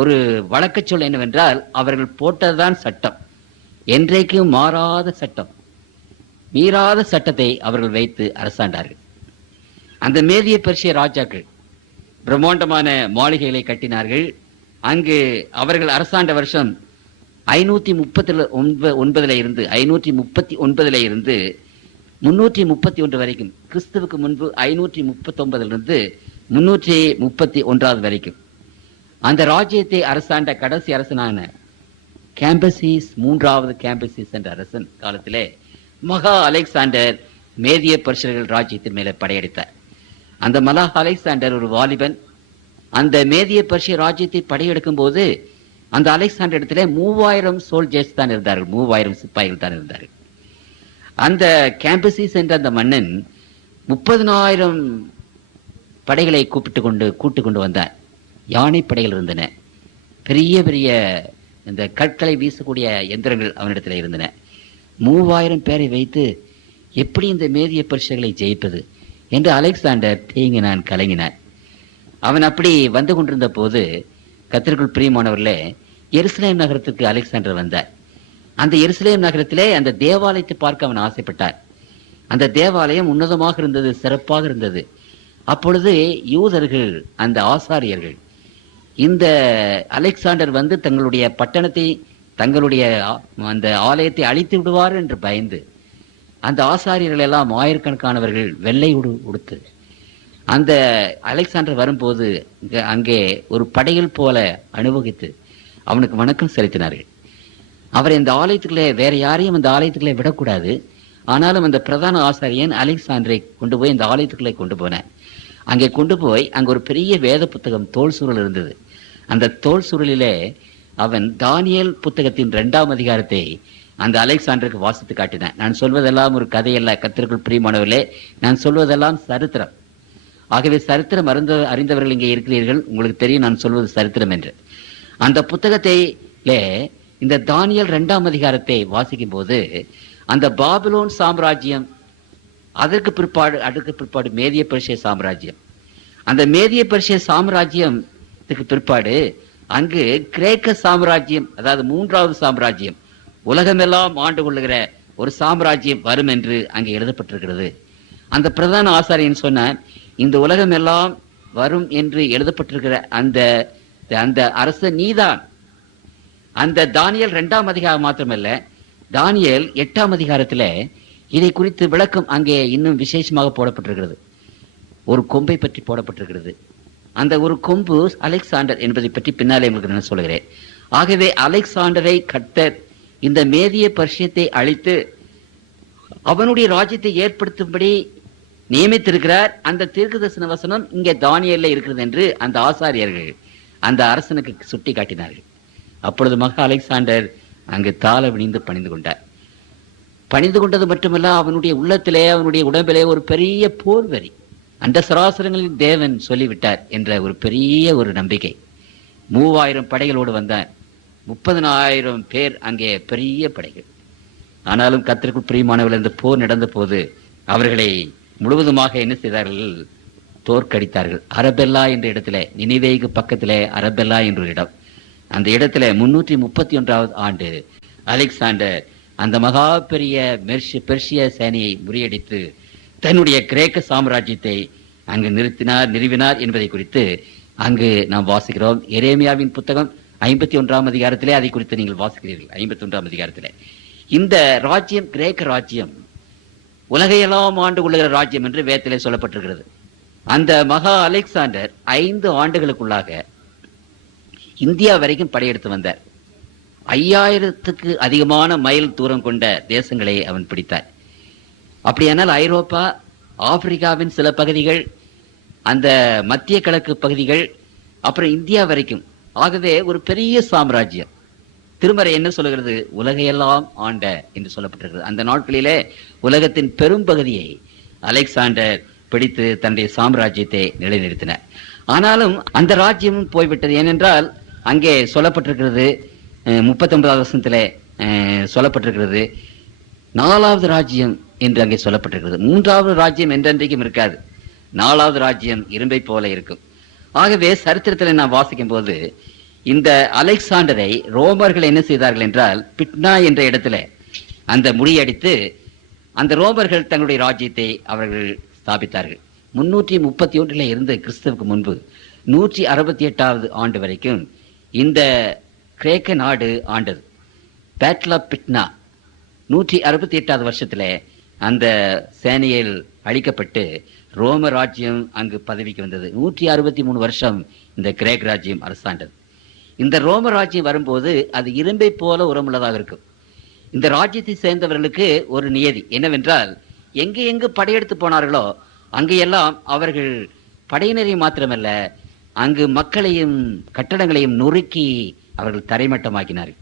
ஒரு வழக்கச் சொல் என்னவென்றால், அவர்கள் போட்டதுதான் சட்டம், என்றைக்கும் மாறாத சட்டம், மீறாத சட்டத்தை அவர்கள் வைத்து அரசாண்டார்கள். அந்த மேதிய பெர்ஷிய ராஜாக்கள் பிரம்மாண்டமான மாளிகைகளை கட்டினார்கள். அங்கு அவர்கள் அரசாண்ட வருஷம் 539 இருந்து 331 வரைக்கும், கிறிஸ்துவுக்கு முன்பு 539 331 வரைக்கும் அந்த ராஜ்யத்தை அரசாண்ட கடைசி அரசனான கேம்பசிஸ், 3வது கேம்பசிஸ் என்ற அரசன் காலத்திலே மகா அலெக்சாண்டர் மேதிய பெர்ஷியர்கள் ராஜ்யத்தின் மேலே படையெடுத்தார். அந்த மகா அலெக்சாண்டர் ஒரு வாலிபன். அந்த மேதிய பெர்ஷிய ராஜ்யத்தை படையெடுக்கும் போது அந்த அலெக்சாண்டர் இடத்துல 3000 சோல்ஜர்ஸ் தான் இருந்தார்கள், 3000 சிப்பாய்கள் தான் இருந்தார்கள். அந்த கேம்பசிஸ் என்ற அந்த மன்னன் 30,000 படைகளை கூட்டு கொண்டு வந்தார். யானை படைகள் இருந்தன, பெரிய பெரிய இந்த கற்களை வீசக்கூடிய எந்திரங்கள் அவனிடத்தில் இருந்தன. 3000 பேரை வைத்து எப்படி இந்த மேதிய பெர்ஷியர்களை ஜெயிப்பது என்று அலெக்சாண்டர் தேங்கினான், கலங்கினான். அவன் அப்படி வந்து கொண்டிருந்த போது, கர்த்தருக்குள் பிரியமானவர்களே, எருசலேம் நகரத்துக்கு அலெக்சாண்டர் வந்தார். அந்த எருசலேம் நகரத்திலே அந்த தேவாலயத்தை பார்க்க அவன் ஆசைப்பட்டார். அந்த தேவாலயம் உன்னதமாக இருந்தது, சிறப்பாக இருந்தது. அப்பொழுது யூதர்கள், அந்த ஆசாரியர்கள், இந்த அலெக்சாண்டர் வந்து தங்களுடைய பட்டணத்தை, தங்களுடைய அந்த ஆலயத்தை அழித்து விடுவார் என்று பயந்து அந்த ஆசாரியர்கள் எல்லாம் ஆயிரக்கணக்கானவர்கள் வெள்ளை உடுத்து அந்த அலெக்சாண்டர் வரும்போது அங்கே ஒரு படையில் போல அனுபவித்து அவனுக்கு வணக்கம் செலுத்தினார்கள். அவர் இந்த ஆலயத்துக்குள்ளே வேற யாரையும் அந்த ஆலயத்துக்குள்ளே விடக்கூடாது. ஆனாலும் அந்த பிரதான ஆசாரியன் அலெக்சாண்டரை கொண்டு போய் இந்த ஆலயத்துக்குள்ளே கொண்டு போனார். அங்கே கொண்டு போய் அங்கே ஒரு பெரிய வேத புத்தகம் தோல் சுருள் இருந்தது. அந்த தோல் சுருளிலே அவன் தானியேல் புத்தகத்தின் 2ஆம் அதிகாரத்தை அந்த அலெக்சாண்டருக்கு வாசித்து காட்டினான். நான் சொல்வதெல்லாம் ஒரு கதையல்ல, கர்த்தருக்குள் பிரியமானவர்களே, நான் சொல்வதெல்லாம் சரித்திரம். ஆகவே சரித்திரம் அறிந்தவர்கள் இங்கே இருக்கிறீர்கள், உங்களுக்கு தெரியும் நான் சொல்வது சரித்திரம் என்று. அந்த புத்தகத்திலே இந்த தானியேல் 2ஆம் அதிகாரத்தை வாசிக்கும் போது அந்த பாபிலோன் சாம்ராஜ்யம், அதற்கு பிற்பாடு மேதிய பெர்ஷிய சாம்ராஜ்யம், அந்த மேதிய பெர்ஷிய சாம்ராஜ்யத்துக்கு பிற்பாடு அங்கு கிரேக்க சாம்ராஜ்யம், அதாவது 3வது சாம்ராஜ்யம், உலகமெல்லாம் ஆண்டு கொள்ளுகிற ஒரு சாம்ராஜ்யம் வரும் என்று அங்கே எழுதப்பட்டிருக்கிறது. அந்த பிரதான ஆசாரியன் சொன்ன, இந்த உலகம் எல்லாம் வரும் என்று எழுதப்பட்டிருக்கிற அந்த அரசன் நீதான். அந்த தானியேல் 2ஆம் அதிகாரம் மாத்திரமல்ல, தானியேல் 8ஆம் அதிகாரத்தில் இதை குறித்து விளக்கம் அங்கே இன்னும் விசேஷமாக போடப்பட்டிருக்கிறது. ஒரு கொம்பை பற்றி போடப்பட்டிருக்கிறது. அந்த ஒரு கொம்பு அலெக்சாண்டர் என்பதை பற்றி பின்னாலே உங்களுக்கு நான் சொல்கிறேன். ஆகவே அலெக்சாண்டரை கர்த்தர் இந்த மேதிய பெர்ஷியத்தை அழித்து அவனுடைய ராஜ்யத்தை ஏற்படுத்தும்படி நியமித்திருக்கிறார். அந்த தீர்க்கதரிசன வசனம் இங்கே தானியேலில் இருக்கிறது என்று அந்த ஆசாரியர்கள் அந்த அரசனுக்கு சுட்டி காட்டினார்கள். அப்பொழுது மகா அலெக்சாண்டர் அங்கு தாழ விணிந்து பணிந்து கொண்டார். பணிந்து கொண்டது மட்டுமல்ல, அவனுடைய உள்ளத்திலே, அவனுடைய உடம்பிலே ஒரு பெரிய போர்வரி, அந்த சராசரங்களின் தேவன் சொல்லிவிட்டார் என்ற ஒரு பெரிய ஒரு நம்பிக்கை. 3000 படைகளோடு வந்தார். 30,000 பேர் அங்கே பெரிய படைகள். ஆனாலும் கர்த்தருக்குள் பிரியமானவர்கள் இந்த போர் நடந்த போது அவர்களை முழுவதுமாக என்ன செய்தார்கள்? தோற்கடித்தார்கள். அரபெல்லா என்ற இடத்துல, நினிவேக்கு பக்கத்திலே அரபெல்லா என்ற இடம், அந்த இடத்துல 331வது ஆண்டு அலெக்சாண்டர் அந்த மகா பெரிய பெர்ஷிய சேனையை முறியடித்து தன்னுடைய கிரேக்க சாம்ராஜ்யத்தை அங்கு நிறுவினார் என்பதை குறித்து அங்கு நாம் வாசிக்கிறோம். எரேமியாவின் புத்தகம் 51ஆம் அதிகாரத்திலே அதை குறித்து நீங்கள் வாசிக்கிறீர்கள். 51ஆம் அதிகாரத்திலே இந்த ராஜ்யம், கிரேக்க ராஜ்யம், உலகையெல்லாம் ஆண்டு கொள்ளுகிற ராஜ்யம் என்று வேதத்திலே சொல்லப்பட்டிருக்கிறது. அந்த மகா அலெக்சாண்டர் 5 ஆண்டுகளுக்குள்ளாக இந்தியா வரைக்கும் படையெடுத்து வந்தார். 5000த்துக்கு அதிகமான மைல் தூரம் கொண்ட தேசங்களை அவன் பிடித்தார். அப்படியானால் ஐரோப்பா, ஆப்பிரிக்காவின் சில பகுதிகள், அந்த மத்திய கிழக்கு பகுதிகள், அப்புறம் இந்தியா வரைக்கும், ஆகவே ஒரு பெரிய சாம்ராஜ்யம். திருமறை என்ன சொல்லுகிறது? உலகையெல்லாம் ஆண்ட என்று சொல்லப்பட்டிருக்கிறது. அந்த நாட்களிலே உலகத்தின் பெரும் பகுதியை அலெக்சாண்டர் பிடித்து தன்னுடைய சாம்ராஜ்யத்தை நிலைநிறுத்தினார். ஆனாலும் அந்த ராஜ்யமும் போய்விட்டது. ஏனென்றால் அங்கே சொல்லப்பட்டிருக்கிறது, 39வது வசனத்திலே சொல்லப்பட்டிருக்கிறது, 4வது ராஜ்யம் என்று அங்கே சொல்லப்பட்டிருக்கிறது. 3வது ராஜ்யம் என்றென்றைக்கும் இருக்காது. 4வது ராஜ்யம் இரும்பை போல இருக்கும். ஆகவே சரித்திரத்தில் நான் வாசிக்கும் போது இந்த அலெக்சாண்டரை ரோமர்கள் என்ன செய்தார்கள் என்றால், பிட்னா என்ற இடத்துல அந்த முறியடித்து அந்த ரோமர்கள் தங்களுடைய ராஜ்யத்தை அவர்கள் ஸ்தாபித்தார்கள். 331 இருந்து கிறிஸ்துவுக்கு முன்பு 168வது ஆண்டு வரைக்கும் இந்த கிரேக்க நாடு ஆண்டது. பேட்டில் ஆஃப் பிட்னா 168வது வருஷத்துல அந்த சேனையில் அழிக்கப்பட்டு ரோம ராஜ்யம் அங்கு பதவிக்கு வந்தது. 163 வருஷம் இந்த கிரேக் ராஜ்யம் அரசாண்டது. இந்த ரோம ராஜ்யம் வரும்போது அது இரும்பை போல உரமுள்ளதாக இருக்கும். இந்த ராஜ்யத்தை சேர்ந்தவர்களுக்கு ஒரு நியதி என்னவென்றால், எங்கு எங்கு படையெடுத்து போனார்களோ அங்கெல்லாம் அவர்கள் படையினரை மாத்திரமல்ல, அங்கு மக்களையும் கட்டடங்களையும் நொறுக்கி அவர்கள் தரைமட்டமாக்கினார்கள்.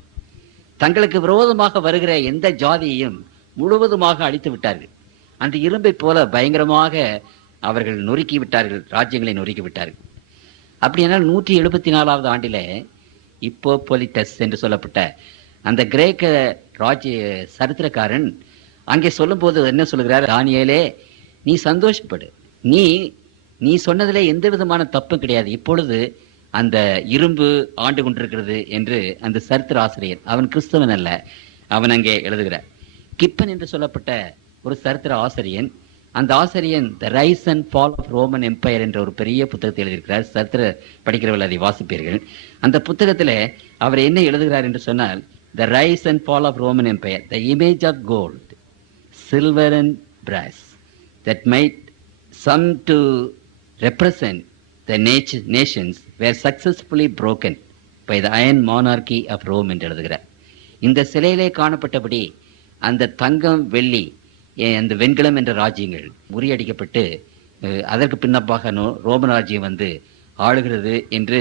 தங்களுக்கு விரோதமாக வருகிற எந்த ஜாதியையும் முழுவதுமாக அழித்து விட்டார்கள். அந்த இரும்பை போல பயங்கரமாக அவர்கள் நொறுக்கி விட்டார்கள், ராஜ்யங்களை நொறுக்கி விட்டார்கள். அப்படியானால் 174வது ஆண்டிலே இப்போலிட்டஸ் என்று சொல்லப்பட்ட அந்த கிரேக்க ராஜ்ய சரித்திரக்காரன் அங்கே சொல்லும் போது என்ன சொல்லுகிறார்? தானியேலே, நீ சந்தோஷப்படு, நீ சொன்னதிலே எந்த விதமான தப்பும் கிடையாது. இப்பொழுது அந்த இரும்பு ஆண்டு கொண்டிருக்கிறது என்று அந்த சரித்திர ஆசிரியர், அவன் கிறிஸ்தவன் அல்ல, அவன் அங்கே எழுதுகிறார். கிப்பன் என்று சொல்லப்பட்ட ஒரு சரித்திர ஆசிரியன், அந்த ஆசிரியன் the rise and fall of Roman empire என்ற ஒரு பெரிய புத்தகத்தை எழுதியிருக்கிறார். சரித்திர படிக்கிறவர்கள் அதை வாசிப்பீர்கள். அந்த புத்தகத்தில் அவர் என்ன எழுதுகிறார் என்று சொன்னால், the rise and fall of Roman empire, the image of gold, silver and brass that might some to represent the nations were successfully broken by the iron monarchy of Rome என்று எழுதுகிறார். இந்த சிலையிலே காணப்பட்டபடி அந்த தங்கம், வெள்ளி, அந்த வெண்கலம் என்ற ராஜ்யங்கள் முறியடிக்கப்பட்டு அதற்கு பின்னப்பாக ரோம ராஜ்யம் வந்து ஆளுகிறது என்று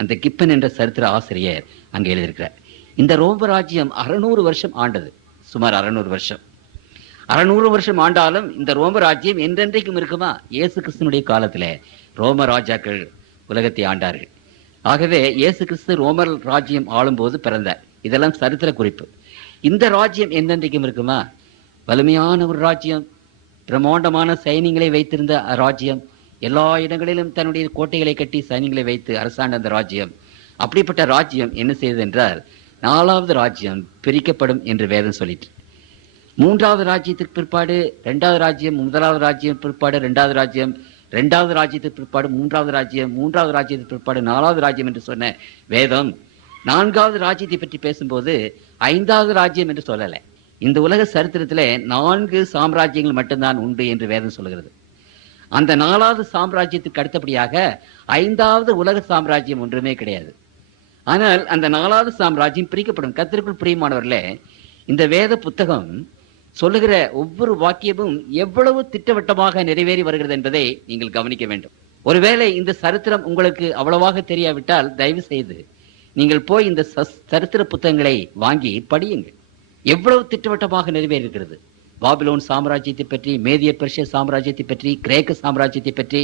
அந்த கிப்பன் என்ற சரித்திர ஆசிரியர் அங்கே எழுதியிருக்கிறார். இந்த ரோம ராஜ்யம் 600 வருஷம் ஆண்டது. சுமார் 600 வருஷம். 600 வருஷம் ஆண்டாலும் இந்த ரோம ராஜ்யம் என்றென்றைக்கும் இருக்குமா? இயேசு கிறிஸ்துனுடைய காலத்தில் ரோம ராஜாக்கள் உலகத்தை ஆண்டார்கள். ஆகவே இயேசு கிறிஸ்து ரோமர் ராஜ்யம் ஆளும்போது பிறந்தார். இதெல்லாம் சரித்திர குறிப்பு. இந்த ராஜ்யம் என்றென்றைக்கும் இருக்குமா? வலிமையான ஒரு ராஜ்யம், பிரம்மாண்டமான சைனியங்களை வைத்திருந்த ராஜ்யம், எல்லா இடங்களிலும் தன்னுடைய கோட்டைகளை கட்டி சைனியங்களை வைத்து அரசாண்ட அந்த ராஜ்யம். அப்படிப்பட்ட ராஜ்யம் என்ன செய்தது என்றால், 4வது ராஜ்யம் பிரிக்கப்படும் என்று வேதம் சொல்லிட்டு, 3வது ராஜ்யத்திற்கு பிற்பாடு 2வது ராஜ்யம், 1வது ராஜ்யம் பிற்பாடு 2வது ராஜ்யம், 2வது ராஜ்யத்திற்கு பிற்பாடு 3வது ராஜ்யம், 3வது ராஜ்யத்திற்கு பிற்பாடு 4வது ராஜ்யம் என்று சொன்ன வேதம் 4வது ராஜ்யத்தை பற்றி பேசும்போது 5வது ராஜ்யம் என்று சொல்லலை. இந்த உலக சரித்திரத்திலே 4 சாம்ராஜ்யங்கள் மட்டும்தான் உண்டு என்று வேதம் சொல்கிறது. அந்த 4வது சாம்ராஜ்யத்துக்கு அடுத்தபடியாக 5வது உலக சாம்ராஜ்யம் ஒன்றுமே கிடையாது. ஆனால் அந்த 4வது சாம்ராஜ்யம் பிரிக்கப்படும். கர்த்தருக்குள் பிரியமானவர்களே, இந்த வேத புத்தகம் சொல்லுகிற ஒவ்வொரு வாக்கியமும் எவ்வளவு திட்டவட்டமாக நிறைவேறி வருகிறது என்பதை நீங்கள் கவனிக்க வேண்டும். ஒருவேளை இந்த சரித்திரம் உங்களுக்கு அவ்வளவாக தெரியாவிட்டால் தயவு செய்து நீங்கள் போய் இந்த சரித்திர புத்தகங்களை வாங்கி படியுங்கள். எவ்வளவு திட்டவட்டமாக நிறைவேறி இருக்கிறது. பாபிலோன் சாம்ராஜ்யத்தை பற்றி, மேதிய பெர்ஷிய சாம்ராஜ்யத்தை பற்றி, கிரேக்க சாம்ராஜ்யத்தை பற்றி,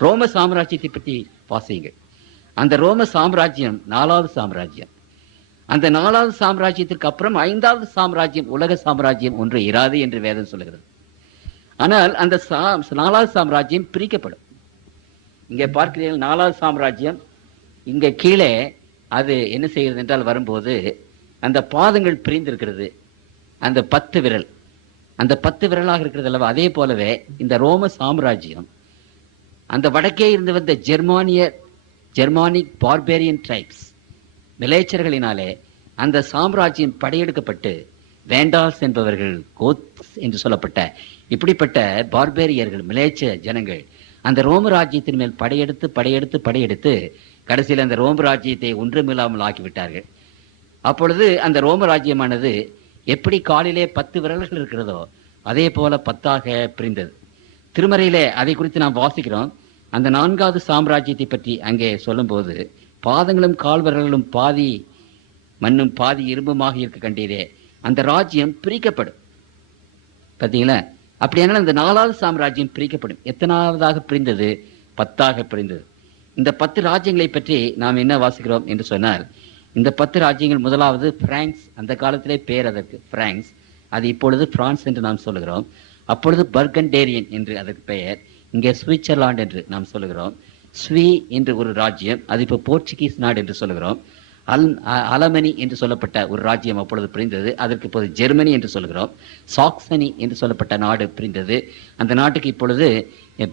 ரோம சாம்ராஜ்யத்தை பற்றி வாசியுங்கள். அந்த ரோம சாம்ராஜ்யம் 4வது சாம்ராஜ்யம். அந்த 4வது சாம்ராஜ்யத்திற்கு அப்புறம் 5வது சாம்ராஜ்யம், உலக சாம்ராஜ்யம் ஒன்று இராது என்று வேதம் சொல்லுகிறது. ஆனால் அந்த 4வது சாம்ராஜ்யம் பிரிக்கப்படும். இங்கே பார்க்கிறீர்கள் 4வது சாம்ராஜ்யம். இங்கே கீழே அது என்ன செய்கிறது என்றால் வரும்போது அந்த பாதங்கள் பிரிந்திருக்கிறது. அந்த 10 விரல், அந்த 10 விரலாக இருக்கிறது அல்லவா? அதே போலவே இந்த ரோம சாம்ராஜ்யம் அந்த வடக்கே இருந்து வந்த ஜெர்மானிக் பார்பேரியன் ட்ரைப்ஸ், மிலேச்சர்களினாலே அந்த சாம்ராஜ்யம் படையெடுக்கப்பட்டு வேண்டால்ஸ் என்பவர்கள், கோத்ஸ் என்று சொல்லப்பட்ட இப்படிப்பட்ட பார்பேரியர்கள், மிலேச்ச ஜனங்கள் அந்த ரோம ராஜ்யத்தின் மேல் படையெடுத்து கடைசியில் அந்த ரோம ராஜ்யத்தை ஒன்றுமில்லாமல் ஆக்கிவிட்டார்கள். அப்பொழுது அந்த ரோம ராஜ்யமானது எப்படி காலிலே 10 விரல்கள் இருக்கிறதோ அதே போல 10ஆக பிரிந்தது. திருமறையிலே அதை குறித்து நாம் வாசிக்கிறோம். அந்த 4வது சாம்ராஜ்யத்தை பற்றி அங்கே சொல்லும்போது, பாதங்களும் கால்வர்களும் பாதி மண்ணும் பாதி இரும்புமாக இருக்க கண்டீரே, அந்த ராஜ்யம் பிரிக்கப்படும். பார்த்தீங்களா? அப்படியானால் இந்த 4வது சாம்ராஜ்யம் பிரிக்கப்படும். எத்தனாவதாக பிரிந்தது? 10ஆக பிரிந்தது. இந்த 10 ராஜ்யங்களை பற்றி நாம் என்ன வாசிக்கிறோம் என்று சொன்னால், இந்த 10 ராஜ்யங்கள், முதலாவது பிரான்ஸ், அந்த காலத்திலே பேர் அதற்கு பிரான்ஸ், அது இப்பொழுது பிரான்ஸ் என்று நாம் சொல்லுகிறோம். அப்பொழுது பர்கண்டேரியன் என்று அதற்கு பெயர். இங்கே சுவிட்சர்லாந்து என்று நாம் சொல்லுகிறோம். ஸ்வீ என்று ஒரு ராஜ்யம், அது இப்போ போர்ச்சுகீஸ் நாடு என்று சொல்லுகிறோம். அலமனி என்று சொல்லப்பட்ட ஒரு ராஜ்யம் அப்பொழுது பிரிந்தது, அதற்கு இப்போது ஜெர்மனி என்று சொல்கிறோம். சாக்சனி என்று சொல்லப்பட்ட நாடு பிரிந்தது, அந்த நாட்டுக்கு இப்பொழுது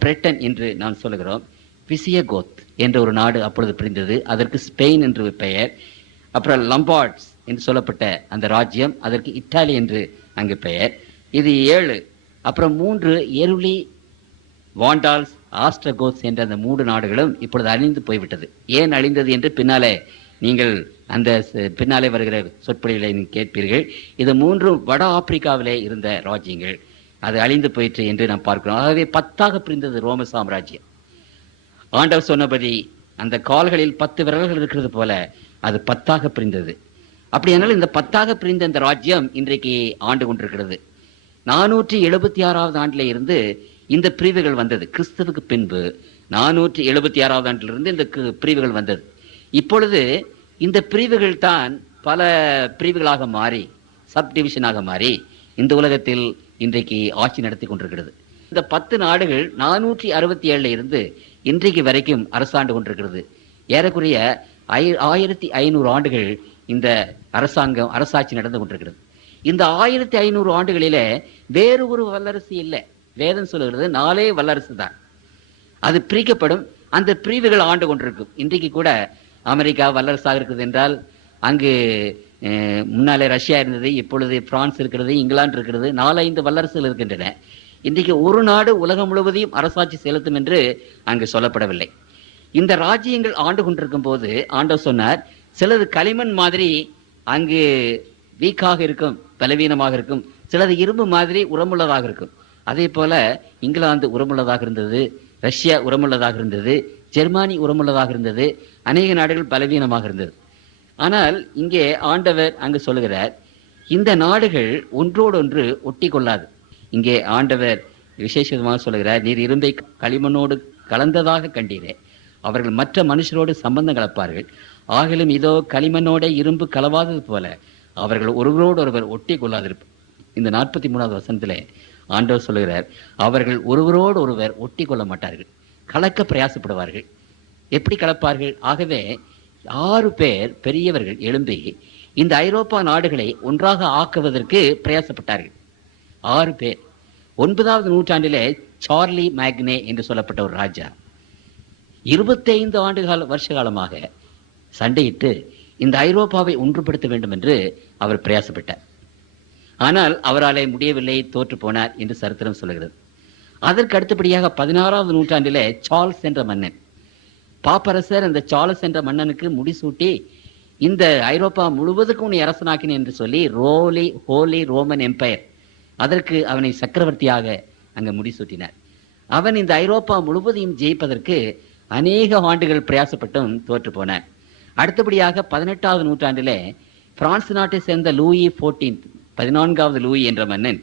பிரிட்டன் என்று நாம் சொல்லுகிறோம். விசியகோத் என்ற ஒரு நாடு அப்பொழுது பிரிந்தது, அதற்கு ஸ்பெயின் என்று பெயர். அப்புறம் லம்பார்ட்ஸ் என்று சொல்லப்பட்ட அந்த ராஜ்யம், அதற்கு இத்தாலி என்று அங்கு பெயர். இது 7. அப்புறம் 3 எருளி, வாண்டால்ஸ், ஆஸ்ட்ரகோஸ் என்ற அந்த 3 நாடுகளும் இப்பொழுது அழிந்து போய்விட்டது. ஏன் அழிந்தது என்று பின்னாலே நீங்கள் அந்த பின்னாலே வருகிற சொற்பொழிகளை நீங்கள் கேட்பீர்கள். இது 3 வட ஆப்பிரிக்காவிலே இருந்த ராஜ்யங்கள், அது அழிந்து போயிற்று என்று நாம் பார்க்கிறோம். ஆகவே 10ஆக பிரிந்தது ரோம சாம்ராஜ்யம். ஆண்டவர் சொன்னபடி அந்த கால்களில் 10 விரல்கள் இருக்கிறது போல அது 10ஆக பிரிந்தது. அப்படியானால் இந்த 10ஆக பிரிந்த இந்த ராஜ்யம் இன்றைக்கு ஆண்டு கொண்டிருக்கிறது. 476வது ஆண்டிலே இருந்து இந்த பிரிவுகள் வந்தது. கிறிஸ்துவுக்கு பின்பு 476வது ஆண்டிலிருந்து இந்த பிரிவுகள் வந்தது. இப்பொழுது இந்த பிரிவுகள் தான் பல பிரிவுகளாக மாறி, சப்டிவிஷனாக மாறி இந்த உலகத்தில் இன்றைக்கு ஆட்சி நடத்தி கொண்டிருக்கிறது. இந்த 10 நாடுகள் 467 இருந்து இன்றைக்கு வரைக்கும் அரசாண்டு கொண்டிருக்கிறது. ஏறக்குறைய 1500 ஆண்டுகள் இந்த அரசாட்சி நடந்து கொண்டிருக்கிறது. இந்த 1500 ஆண்டுகளிலே வேறு ஒரு வல்லரசு இல்லை. வேதம் சொல்லுகிறது 4 வல்லரசு தான். அது பிரிக்கப்படும். அந்த பிரிவுகள் ஆண்டு கொண்டிருக்கும். இன்றைக்கு கூட அமெரிக்கா வல்லரசாக இருக்குது என்றால், அங்கு முன்னாலே ரஷ்யா இருந்தது, இப்பொழுது பிரான்ஸ் இருக்கிறது, இங்கிலாந்து இருக்கிறது, 4-5 வல்லரசுகள் இருக்கின்றன. இன்றைக்கு ஒரு நாடு உலகம் முழுவதையும் அரசாட்சி செலுத்தும் என்று அங்கு சொல்லப்படவில்லை. இந்த ராஜ்யங்கள் ஆண்டு கொண்டிருக்கும் போது ஆண்டவர் சொன்னார், சிலது களிமண் மாதிரி அங்கு வீக்காக இருக்கும், பலவீனமாக இருக்கும், சிலது இரும்பு மாதிரி உரமுள்ளதாக இருக்கும். அதே போல இங்கிலாந்து உரமுள்ளதாக இருந்தது, ரஷ்யா உரமுள்ளதாக இருந்தது, ஜெர்மானி உரமுள்ளதாக இருந்தது, அநேக நாடுகள் பலவீனமாக இருந்தது. ஆனால் இங்கே ஆண்டவர் அங்கு சொல்லுகிறார், இந்த நாடுகள் ஒன்றோடொன்று ஒட்டி கொள்ளாது. இங்கே ஆண்டவர் விசேஷமாக சொல்லுகிறார், நீர் இரும்பை களிமண்ணோடு கலந்ததாக கண்டீரே, அவர்கள் மற்ற மனுஷரோடு சம்பந்தம் கலப்பார்கள். ஆகிலும் இதோ களிமண்ணோட இரும்பு கலவாதது போல அவர்கள் ஒருவரோடு ஒருவர் ஒட்டி கொள்ளாதிருப்பார். இந்த 43வது வசனத்திலே ஆண்டவர் சொல்லுகிறார், அவர்கள் ஒருவரோடு ஒருவர் ஒட்டி கொள்ள மாட்டார்கள், கலக்க பிரயாசப்படுவார்கள். எப்படி கலப்பார்கள்? ஆகவே 6 பேர் பெரியவர்கள் எழும்பி இந்த ஐரோப்பா நாடுகளை ஒன்றாக ஆக்குவதற்கு பிரயாசப்பட்டார்கள். 6 பேர். 9வது நூற்றாண்டிலே சார்லி மேக்னே என்று சொல்லப்பட்ட ஒரு ராஜா 25 வருஷ காலமாக சண்டையிட்டு இந்த ஐரோப்பாவை ஒன்றுபடுத்த வேண்டும் என்று அவர் பிரயாசப்பட்டார். ஆனால் அவராலே முடியவில்லை, தோற்று போனார் என்று சரித்திரம் சொல்லுகிறது. அதற்கு அடுத்தபடியாக 16வது நூற்றாண்டிலே சார்ல்ஸ் என்ற மன்னன், பாப்பரசர் அந்த சார்ல்ஸ் என்ற மன்னனுக்கு முடிசூட்டி இந்த ஐரோப்பா முழுவதுக்கும் உன்னை அரசனாக்கினேன் என்று சொல்லி ஹோலி ரோமன் எம்பையர், அதற்கு அவனை சக்கரவர்த்தியாக அங்கு முடிசூட்டினார். அவன் இந்த ஐரோப்பா முழுவதையும் ஜெயிப்பதற்கு அநேக ஆண்டுகள் பிரயாசப்பட்டும் தோற்று போனார். அடுத்தபடியாக 18வது நூற்றாண்டிலே பிரான்ஸ் நாட்டை சேர்ந்த லூயி 14வது லூயி என்ற மன்னன்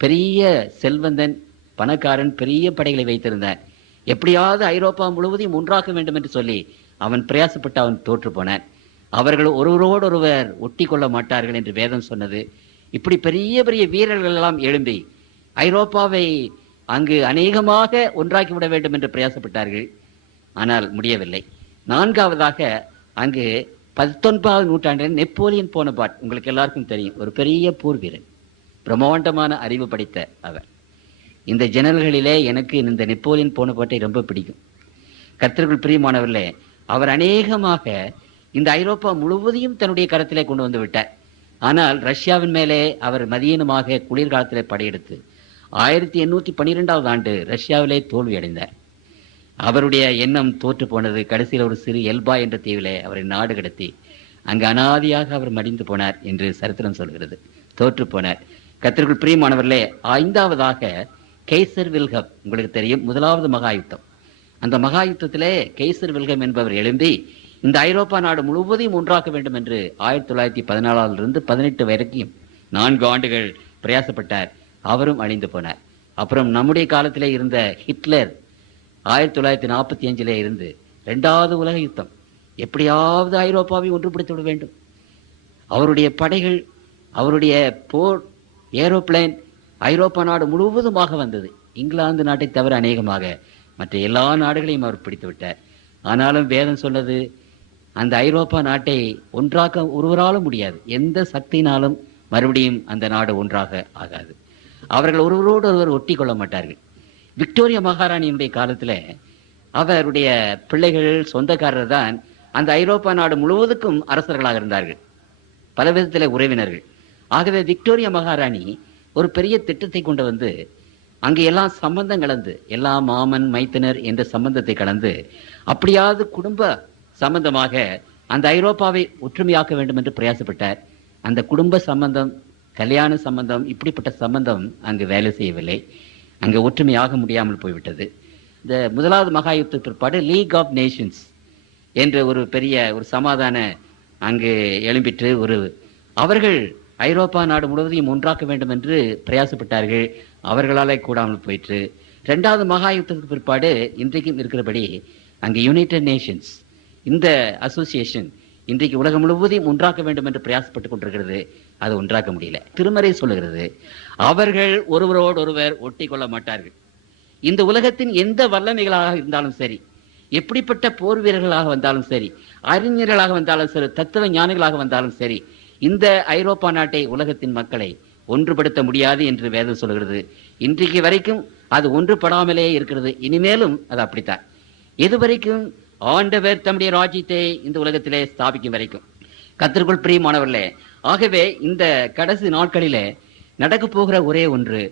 பெரிய செல்வந்தன், பணக்காரன், பெரிய படைகளை வைத்திருந்தார். எப்படியாவது ஐரோப்பா முழுவதையும் ஒன்றாக்க வேண்டும் என்று சொல்லி அவன் பிரயாசப்பட்டு அவன் தோற்று போனான். அவர்கள் ஒருவரோடு ஒருவர் ஒட்டி கொள்ள மாட்டார்கள் என்று வேதம் சொன்னது. இப்படி பெரிய பெரிய வீரர்கள் எல்லாம் எழும்பி ஐரோப்பாவை அங்கு அநேகமாக ஒன்றாக்கி விட வேண்டும் என்று பிரயாசப்பட்டார்கள். ஆனால் முடியவில்லை. நான்காவதாக அங்கு 19வது நூற்றாண்டில் நெப்போலியன் போனபார்ட், உங்களுக்கு எல்லாருக்கும் தெரியும், ஒரு பெரிய போர் வீரன், பிரம்மாண்டமான அறிவு படைத்த அவர். இந்த ஜெனரல்களிலே எனக்கு இந்த நெப்போலியன் போனபார்ட்டை ரொம்ப பிடிக்கும். கர்த்தருக்குள் பிரியமானவர்களே, அவர் அநேகமாக இந்த ஐரோப்பா முழுவதையும் தன்னுடைய கரத்திலே கொண்டு வந்து விட்டார். ஆனால் ரஷ்யாவின் மேலே அவர் மதியீனமாக குளிர்காலத்திலே படையெடுத்து 1812வது ஆண்டு ரஷ்யாவிலே தோல்வி அடைந்தார். அவருடைய எண்ணம் தோற்று போனது. கடைசியில் ஒரு சிறு எல்பா என்ற தீவிலே அவரை நாடு கடத்தி அங்கு அனாதியாக அவர் மடிந்து போனார் என்று சரித்திரம் சொல்கிறது. தோற்று போனார். கர்த்தருக்குள் பிரியமானவர்களே, ஐந்தாவதாக கெய்சர் வில்ஹம், உங்களுக்கு தெரியும், முதலாவது மகா யுத்தம். அந்த மகா யுத்தத்திலே கெய்சர் வில்ஹம் என்பவர் எழும்பி இந்த ஐரோப்பா நாடு முழுவதையும் ஒன்றாக்க வேண்டும் என்று 1914 18 வரைக்கும் 4 ஆண்டுகள் பிரயாசப்பட்டார். அவரும் அழிந்து போனார். அப்புறம் நம்முடைய காலத்திலே இருந்த ஹிட்லர் 1945 இருந்து 2வது உலக யுத்தம், எப்படியாவது ஐரோப்பாவை ஒன்றுபடுத்தி விட வேண்டும். அவருடைய படைகள், அவருடைய போர் ஏரோப்ளேன் ஐரோப்பா நாடு முழுவதுமாக வந்தது. இங்கிலாந்து நாட்டை தவிர அநேகமாக மற்ற எல்லா நாடுகளையும் அவர் பிடித்து விட்டார். ஆனாலும் வேதம் சொன்னது, அந்த ஐரோப்பா நாட்டை ஒன்றாக்க ஒருவராலும் முடியாது. எந்த சக்தினாலும் மறுபடியும் அந்த நாடு ஒன்றாக ஆகாது. அவர்கள் ஒருவரோடு ஒருவர் ஒட்டி கொள்ள மாட்டார்கள். விக்டோரியா மகாராணியினுடைய காலத்தில் அவருடைய பிள்ளைகள், சொந்தக்காரர் தான் அந்த ஐரோப்பா நாடு முழுவதுக்கும் அரசர்களாக இருந்தார்கள், பல விதத்தில் உறவினர்கள். ஆகவே விக்டோரியா மகாராணி ஒரு பெரிய திட்டத்தை கொண்டு வந்து அங்கே எல்லாம் சம்பந்தம் கலந்து, எல்லா மாமன் மைத்தினர் என்ற சம்பந்தத்தை கலந்து, அப்படியாவது குடும்ப சம்பந்தமாக அந்த ஐரோப்பாவை ஒற்றுமையாக்க வேண்டும் என்று பிரயாசப்பட்டார். அந்த குடும்ப சம்பந்தம், கல்யாண சம்பந்தம், இப்படிப்பட்ட சம்பந்தம் அங்கு வேலை செய்யவில்லை. அங்கு ஒற்றுமையாக முடியாமல் போய்விட்டது. இந்த முதலாவது மகா யுத்த பிற்பாடு லீக் ஆஃப் நேஷன்ஸ் என்ற ஒரு பெரிய ஒரு சமாதான அங்கு எழும்பிற்று. அவர்கள் ஐரோப்பா நாடு முழுவதையும் ஒன்றாக்க வேண்டும் என்று பிரயாசப்பட்டார்கள். அவர்களாலே கூடாமல் போயிற்று. 2வது மகா யுத்தத்துக்கு பிற்பாடு இன்றைக்கும் இருக்கிறபடி அங்கு யுனைடெட் நேஷன்ஸ், இந்த அசோசியேஷன் இன்றைக்கு உலகம் முழுவதையும் ஒன்றாக்க வேண்டும் என்று பிரயாசப்பட்டுக் கொண்டிருக்கிறது. அது ஒன்றாக்க முடியல. திருமறை சொல்லுகிறது, அவர்கள் ஒருவரோடு ஒருவர் ஒட்டி கொள்ள மாட்டார்கள். இந்த உலகத்தின் எந்த வல்லமைகளாக இருந்தாலும் சரி, எப்படிப்பட்ட போர் வீரர்களாக வந்தாலும் சரி, அறிஞர்களாக வந்தாலும் சரி, தத்துவ ஞானிகளாக வந்தாலும் சரி, இந்த ஐரோப்பா நாட்டை, உலகத்தின் மக்களை ஒன்றுபடுத்த முடியாது என்று வேதம் சொல்கிறது. இன்றைக்கு வரைக்கும் அது ஒன்றுபடாமலே இருக்கிறது. இனிமேலும் அது அப்படித்தான். எதுவரைக்கும் ஆண்டவர் தம்முடைய ராஜ்யத்தை இந்த உலகத்திலே ஸ்தாபிக்கும் வரைக்கும். கர்த்தருக்குள் பிரியமானவர்களே, ஆகவே இந்த கடைசி நாட்களிலே நடக்க போகிற ஒரே ஒன்று,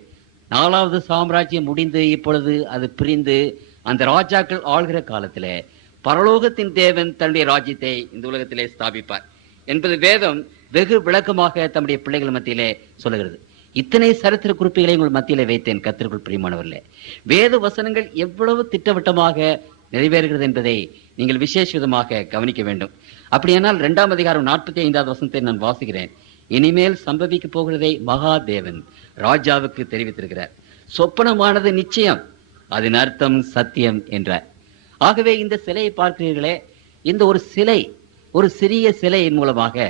4வது சாம்ராஜ்யம் முடிந்து இப்பொழுது அது பிரிந்து அந்த ராஜாக்கள் ஆள்கிற காலத்திலே பரலோகத்தின் தேவன் தன்னுடைய ராஜ்யத்தை இந்த உலகத்திலே ஸ்தாபிப்பார் என்பது வேதம் வெகு விளக்கமாக தம்முடைய பிள்ளைகள் மத்தியிலே சொல்லுகிறது. இத்தனை சரித்திர குறிப்புகளை உங்கள் மத்தியிலே வைத்தேன். கர்த்தருக்குள் பிரியமானவர்களே, வேத வசனங்கள் எவ்வளவு திட்டவட்டமாக நிறைவேறுகிறது என்பதை நீங்கள் விசேஷ விதமாக கவனிக்க வேண்டும். அப்படியானால் 2ஆம் அதிகாரம் 45வது வசனத்தை நான் வாசிக்கிறேன். இனிமேல் சம்பவிக்க போகிறதை மகாதேவன் ராஜாவுக்கு தெரிவித்திருக்கிறார். சொப்பனமானது நிச்சயம், அதன் அர்த்தம் சத்தியம் என்றார். ஆகவே இந்த சிலையை பார்க்கிறீர்களே, இந்த ஒரு சிலை, ஒரு சிறிய சிலையின் மூலமாக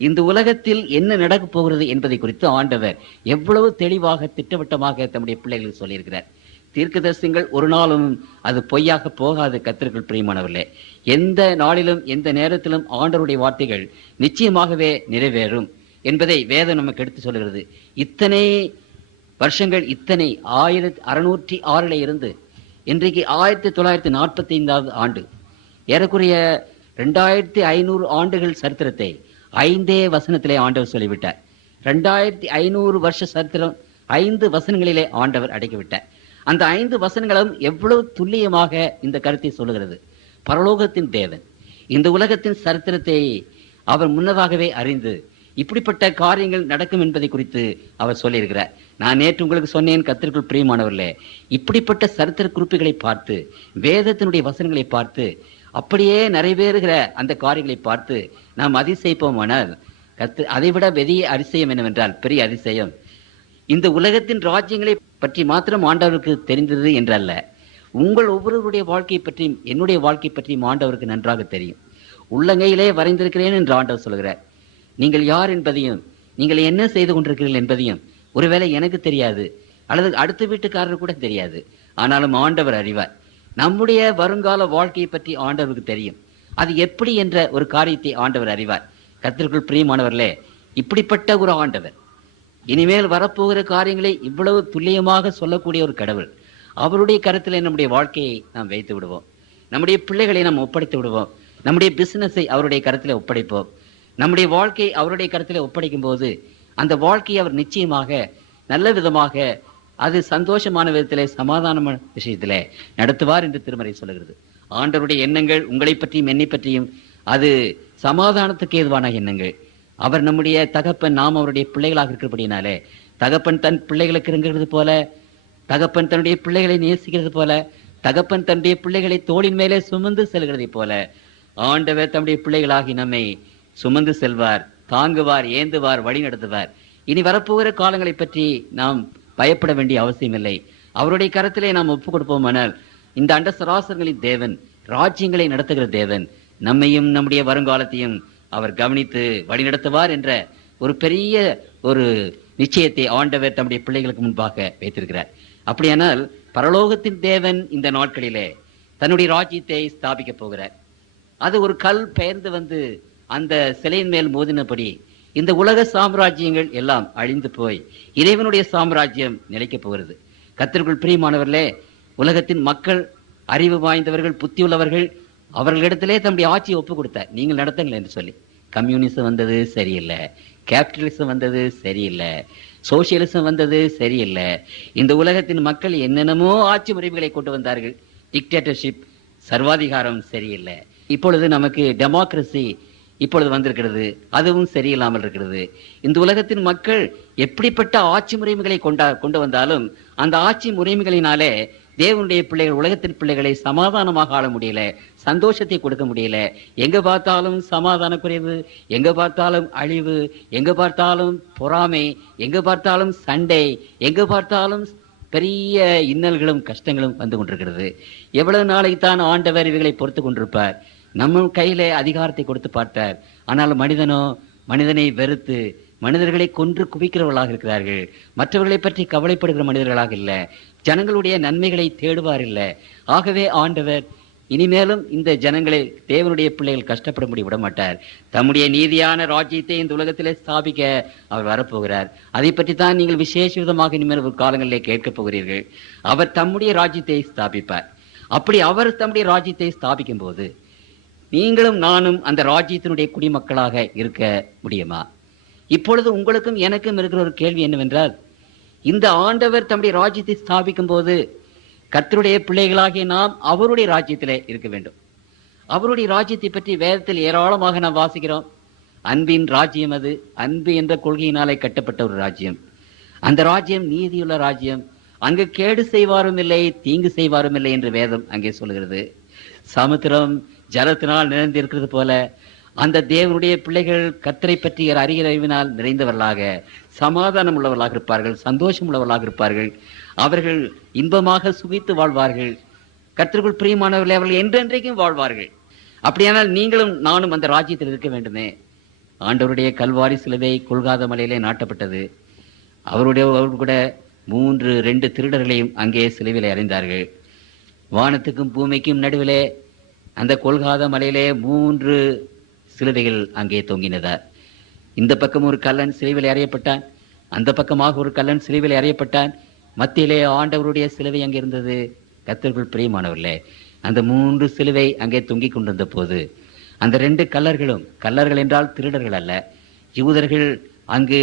இந்த உலகத்தில் என்ன நடக்கப் போகிறது என்பதை குறித்து ஆண்டவர் எவ்வளவு தெளிவாக திட்டவட்டமாக தம்முடைய பிள்ளைகளுக்கு சொல்லியிருக்கிறார். தீர்க்கதரிசிகள் ஒரு நாளும் அது பொய்யாக போகாது. கர்த்தருக்குள் பிரியமானவர்களே, எந்த நாளிலும் எந்த நேரத்திலும் ஆண்டவருடைய வார்த்தைகள் நிச்சயமாகவே நிறைவேறும் என்பதை வேதம் நமக்கு எடுத்து சொல்கிறது. இத்தனை வருஷங்கள், இத்தனை 1606 இருந்து இன்றைக்கு 1945வது ஆண்டு, ஏறக்குறைய 2500 ஆண்டுகள் சரித்திரத்தை 5 வசனத்திலே ஆண்டவர் சொல்லிவிட்டார். 2500 வருஷ சரித்திரம் 5 வசனங்களிலே ஆண்டவர் அடக்கிவிட்டார். அந்த 5 வசனங்களும் எவ்வளவு துல்லியமாக இந்த கருத்தை சொல்லுகிறது. பரலோகத்தின் தேவன் இந்த உலகத்தின் சரித்திரத்தை அவர் முன்னதாகவே அறிந்து இப்படிப்பட்ட காரியங்கள் நடக்கும் என்பதை குறித்து அவர் சொல்லியிருக்கிறார். நான் நேற்று உங்களுக்கு சொன்னேன், கர்த்தருக்குள் பிரியமானவர்களே, இப்படிப்பட்ட சரித்திர குறிப்புகளை பார்த்து, வேதத்தினுடைய வசனங்களை பார்த்து, அப்படியே நிறைவேறுகிற அந்த காரியங்களை பார்த்து நாம் அதிசயிப்போமானால், அதைவிட பெரிய அதிசயம் என்னவென்றால், பெரிய அதிசயம் இந்த உலகத்தின் ராஜ்யங்களை பற்றி மாத்திரம் ஆண்டவருக்கு தெரிந்தது என்றல்ல, உங்கள் ஒவ்வொருவருடைய வாழ்க்கையை பற்றியும் என்னுடைய வாழ்க்கை பற்றியும் ஆண்டவருக்கு நன்றாக தெரியும். உள்ளங்கையிலே வரைந்திருக்கிறேன் என்று ஆண்டவர் சொல்கிறார். நீங்கள் யார் என்பதையும், நீங்கள் என்ன செய்து கொண்டிருக்கிறீர்கள் என்பதையும் ஒருவேளை எனக்கு தெரியாது, அல்லது அடுத்த வீட்டுக்காரர் கூட தெரியாது. ஆனாலும் ஆண்டவர் அறிவார். நம்முடைய வருங்கால வாழ்க்கையை பற்றி ஆண்டவருக்கு தெரியும். அது எப்படி என்ற ஒரு காரியத்தை ஆண்டவர் அறிவார். கர்த்தருக்குள் பிரியமானவர்களே, இப்படிப்பட்ட ஒரு ஆண்டவர் இனிமேல் வரப்போகிற காரியங்களை இவ்வளவு துல்லியமாக சொல்லக்கூடிய ஒரு கடவுள், அவருடைய கருத்தில் நம்முடைய வாழ்க்கையை நாம் வைத்து விடுவோம். நம்முடைய பிள்ளைகளை நாம் ஒப்படைத்து விடுவோம். நம்முடைய பிசினஸை அவருடைய கருத்தில் ஒப்படைப்போம். நம்முடைய வாழ்க்கை அவருடைய கருத்தில் ஒப்படைக்கும் போது அந்த வாழ்க்கையை அவர் நிச்சயமாக நல்ல விதமாக, அது சந்தோஷமான விதத்திலே, சமாதானமான விஷயத்திலே நடத்துவார் என்று திருமறை சொல்லுகிறது. ஆண்டவருடைய எண்ணங்கள் உங்களை பற்றியும் என்னை பற்றியும் அது சமாதானத்துக்கு ஏதுவான எண்ணங்கள். அவர் நம்முடைய தகப்பன், நாம் அவருடைய பிள்ளைகளாக இருக்கிறபடினாலே, தகப்பன் தன் பிள்ளைகளுக்கு இருக்கிறது போல, தகப்பன் தன்னுடைய பிள்ளைகளை நேசிக்கிறது போல, தகப்பன் தன்னுடைய பிள்ளைகளை தோளின் மேலே சுமந்து செல்கிறதை போல, ஆண்டவர் தம்முடைய பிள்ளைகளாகி நம்மை சுமந்து செல்வார், தாங்குவார், ஏந்துவார், வழி நடத்துவார். இனி வரப்போகிற காலங்களை பற்றி நாம் பயப்பட வேண்டிய அவசியம் இல்லை. அவருடைய கரத்திலே நாம் ஒப்புக் கொடுப்போமானால், இந்த அண்ட சராசரங்களின் தேவன், ராஜ்யங்களை நடத்துகிற தேவன், நம்மையும் நம்முடைய வருங்காலத்தையும் அவர் கவனித்து வழிநடத்துவார் என்ற ஒரு பெரிய ஒரு நிச்சயத்தை ஆண்டவர் தம்முடைய பிள்ளைகளுக்கு முன்பாக வைத்திருக்கிறார். அப்படியானால் பரலோகத்தின் தேவன் இந்த நாட்களிலே தன்னுடைய ராஜ்யத்தை ஸ்தாபிக்க போகிறார். அது ஒரு கல் பெயர்ந்து வந்து அந்த சிலையின் மேல் மோதினபடி இந்த உலக சாம்ராஜ்யங்கள் எல்லாம் அழிந்து போய் இறைவனுடைய சாம்ராஜ்யம் நிலைக்கப் போகிறது. கர்த்தருக்குள் பிரியமானவர்களே, உலகத்தின் மக்கள், அறிவு வாய்ந்தவர்கள், புத்தி உள்ளவர்கள், அவர்களிடத்திலே தம்முடைய ஆட்சியை ஒப்பு கொடுத்தார், நீங்கள் நடத்துங்கள் என்று சொல்லி. கம்யூனிசம் வந்தது சரியில்லை, கேபிட்டலிசம் வந்தது சரியில்லை, சோசியலிசம் வந்தது சரியில்லை. இந்த உலகத்தின் மக்கள் என்னென்னமோ ஆட்சி முறைகளை கொண்டு வந்தார்கள். டிக்டேட்டர்ஷிப், சர்வாதிகாரம் சரியில்லை. இப்பொழுது நமக்கு டெமோக்ரசி இப்பொழுது வந்திருக்கிறது, அதுவும் சரியில்லாமல் இருக்கிறது. இந்த உலகத்தின் மக்கள் எப்படிப்பட்ட ஆட்சி முறைமைகளை கொண்டு வந்தாலும் அந்த ஆட்சி முறைமைகளினாலே தேவனுடைய பிள்ளைகள், உலகத்தின் பிள்ளைகளை சமாதானமாக ஆள முடியல, சந்தோஷத்தை கொடுக்க முடியல. எங்க பார்த்தாலும் சமாதான குறைவு, எங்க பார்த்தாலும் அழிவு, எங்க பார்த்தாலும் பொறாமை, எங்க பார்த்தாலும் சண்டை, எங்க பார்த்தாலும் பெரிய இன்னல்களும் கஷ்டங்களும் வந்து கொண்டிருக்கிறது. எவ்வளவு நாளைக்குத்தான் ஆண்டவர் இவைகளை பொறுத்து கொண்டிருப்பார்? நம்ம கையில அதிகாரத்தை கொடுத்து பார்த்தார். ஆனால் மனிதனோ மனிதனை வெறுத்து மனிதர்களை கொன்று குவிக்கிறவர்களாக இருக்கிறார்கள். மற்றவர்களை பற்றி கவலைப்படுகிற மனிதர்களாக இல்லை, ஜனங்களுடைய நன்மைகளை தேடுவார் இல்லை. ஆகவே ஆண்டவர் இனிமேலும் இந்த ஜனங்களை, தேவனுடைய பிள்ளைகள் கஷ்டப்படும்படி விட மாட்டார். தம்முடைய நீதியான ராஜ்யத்தை இந்த உலகத்திலே ஸ்தாபிக்க அவர் வரப்போகிறார். அதை பற்றி தான் நீங்கள் விசேஷ விதமாக இனிமேல் ஒரு காலங்களிலே கேட்கப் போகிறீர்கள். அவர் தம்முடைய ராஜ்யத்தை ஸ்தாபிப்பார். அப்படி அவர் தம்முடைய ராஜ்யத்தை ஸ்தாபிக்கும் போது நீங்களும் நானும் அந்த ராஜ்யத்தினுடைய குடிமக்களாக இருக்க முடியுமா? இப்பொழுது உங்களுக்கும் எனக்கும் இருக்கிற ஒரு கேள்வி என்னவென்றால், இந்த ஆண்டவர் தம்முடைய ராஜ்யத்தை ஸ்தாபிக்கும் போது கர்த்தருடைய பிள்ளைகளாகிய நாம் அவருடைய ராஜ்யத்திலே இருக்க வேண்டும். அவருடைய ராஜ்யத்தை பற்றி வேதத்தில் ஏராளமாக நாம் வாசிக்கிறோம். அன்பின் ராஜ்யம் அது, அன்பு என்ற கொள்கையினாலே கட்டப்பட்ட ஒரு ராஜ்யம். அந்த ராஜ்யம் நீதியுள்ள ராஜ்யம். அங்கு கேடு செய்வாரும் இல்லை, தீங்கு செய்வாரும் இல்லை என்று வேதம் அங்கே சொல்கிறது. சமுத்திரம் ஜலத்தினால் நிறைந்திருக்கிறது போல அந்த தேவனுடைய பிள்ளைகள் கர்த்தரை பற்றி அறிகிற அறிவினால் நிறைந்தவர்களாக, சமாதானம் உள்ளவர்களாக இருப்பார்கள், சந்தோஷம் உள்ளவர்களாக இருப்பார்கள். அவர்கள் இன்பமாக சுகித்து வாழ்வார்கள். கர்த்தருக்குள் பிரியமானவர்களே, அவர்கள் என்றென்றைக்கும் வாழ்வார்கள். அப்படியானால் நீங்களும் நானும் அந்த ராஜ்யத்தில் இருக்க வேண்டுமே. ஆண்டவருடைய கல்வாரி சிலுவை கொல்காத மலையிலே நாட்டப்பட்டது. அவர்கள் கூட 2 திருடர்களையும் அங்கே சிலுவையிலே அறைந்தார்கள். வானத்துக்கும் பூமிக்கும் நடுவிலே அந்த கொல்காத மலையிலே 3 சிலுவைகள் அங்கே தொங்கினதார். இந்த பக்கம் ஒரு கல்லன் சிலுவையில் அறையப்பட்டான், அந்த பக்கமாக ஒரு கல்லன் சிலுவையில் அறையப்பட்டான். மத்தியிலே ஆண்டவருடைய சிலுவை அங்கே இருந்தது. கர்த்தருக்குள் பிரியமானவர்களே, அந்த 3 சிலுவை அங்கே தொங்கிக் கொண்டிருந்த போது அந்த 2 கல்லர்கள் என்றால் திருடர்கள் அல்ல, யூதர்கள் அங்கு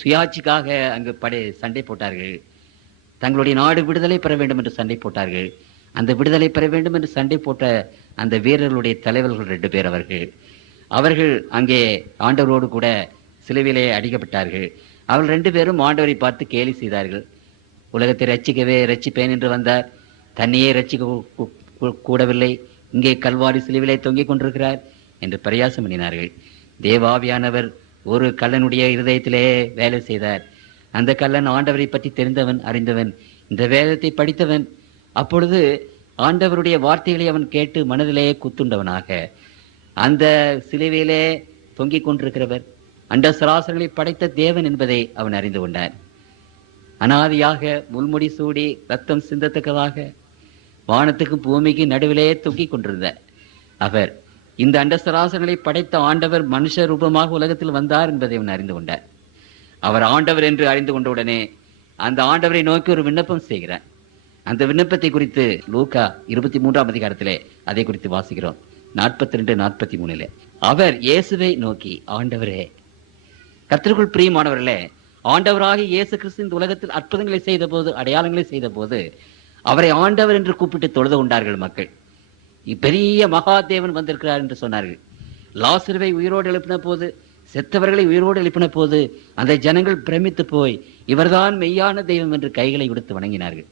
சுயாட்சிக்காக அங்கு சண்டை போட்டார்கள். தங்களுடைய நாடு விடுதலை பெற வேண்டும் என்று சண்டை போட்டார்கள். அந்த விடுதலை பெற வேண்டும் என்று சண்டை போட்ட அந்த வீரர்களுடைய தலைவர்கள் 2 பேர் அவர்கள் அங்கே ஆண்டவரோடு கூட சிலுவையிலே அடிக்கப்பட்டார்கள். அவர்கள் 2 பேரும் ஆண்டவரை பார்த்து கேலி செய்தார்கள். உலகத்தை ரட்சிப்பேன் என்று வந்தார், தன்னையே ரட்சிக்க கூடவில்லை, இங்கே கல்வாரி சிலுவையிலே தொங்கிக் கொண்டிருக்கிறார் என்று பரியாசம் பண்ணினார்கள். தேவாவியானவர் ஒரு கல்லனுடைய இருதயத்திலே வேலை செய்தார். அந்த கல்லன் ஆண்டவரை பற்றி தெரிந்தவன், அறிந்தவன், இந்த வேதத்தை படித்தவன். அப்பொழுது ஆண்டவருடைய வார்த்தைகளை அவன் கேட்டு மனதிலே குத்துண்டவனாக அந்த சிலுவையிலே தொங்கிக் கொண்டிருக்கிறவர் அண்ட சராசரங்களை படைத்த தேவன் என்பதை அவன் அறிந்து கொண்டான். அனாதியாக முள்முடி சூடி ரத்தம் சிந்தத்தக்கதாக வானத்துக்கும் பூமிக்கு நடுவிலே தொங்கி கொண்டிருந்த அவர் இந்த அண்டசராசங்களை படைத்த ஆண்டவர் மனுஷ ரூபமாக உலகத்தில் வந்தார் என்பதை அவன் அறிந்து கொண்டார். அவர் ஆண்டவர் என்று அறிந்து கொண்டவுடனே அந்த ஆண்டவரை நோக்கி ஒரு விண்ணப்பம் செய்கிறார். அந்த விண்ணப்பத்தை குறித்து லூக்கா 23ஆம் அதிகாரத்திலே அதை குறித்து வாசிக்கிறோம். 42-43 அவர் இயேசுவை நோக்கி, ஆண்டவரே, கர்த்தருக்குள் பிரியமானவர்களே, ஆண்டவராக இயேசு கிறிஸ்து இந்த உலகத்தில் அற்புதங்களை செய்த போது, அடையாளங்களை செய்த போது அவரை ஆண்டவர் என்று கூப்பிட்டு தொழுது கொண்டார்கள் மக்கள். பெரிய மகாதேவன் வந்திருக்கிறார் என்று சொன்னார்கள். லாசருவை உயிரோடு எழுப்பின போது, செத்தவர்களை உயிரோடு எழுப்பின போது அந்த ஜனங்கள் பிரமித்து போய் இவர்தான் மெய்யான தெய்வம் என்று கைகளை விடுத்து வணங்கினார்கள்.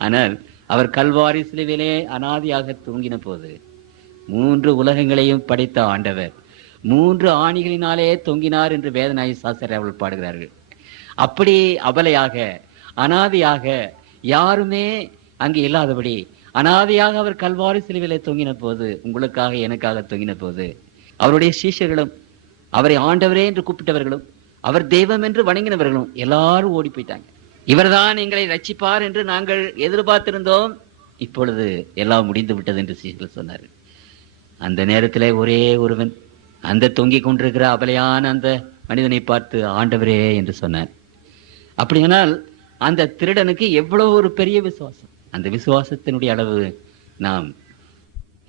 ஆனால் அவர் கல்வாரி சிலுவிலே அனாதியாக தூங்கின போது 3 உலகங்களையும் படைத்த ஆண்டவர் 3 ஆணிகளினாலே தொங்கினார் என்று வேதநாயகி சாஸ்திரி அவர்கள் பாடுகிறார்கள். அப்படி அபலையாக, அனாதியாக, யாருமே அங்கு இல்லாதபடி அனாதியாக அவர் கல்வாரி சிலுவிலே தொங்கின போது, உங்களுக்காக எனக்காக தொங்கின போது, அவருடைய சீஷர்களும் அவரை ஆண்டவரே என்று கூப்பிட்டவர்களும் அவர் தெய்வம் என்று வணங்கினவர்களும் எல்லாரும் ஓடி போயிட்டாங்க. இவர்தான் எங்களை ரட்சிப்பார் என்று நாங்கள் எதிர்பார்த்திருந்தோம், இப்பொழுது எல்லாம் முடிந்து விட்டது என்று சீஷர்கள் சொன்னார்கள். அந்த நேரத்திலே ஒரே ஒருவன் அந்த தொங்கிக் கொண்டிருக்கிற அபலையான அந்த மனிதனை பார்த்து ஆண்டவரே என்று சொன்னார். அப்படியானால் அந்த திருடனுக்கு எவ்வளவு ஒரு பெரிய விசுவாசம்! அந்த விசுவாசத்தினுடைய அளவு நாம்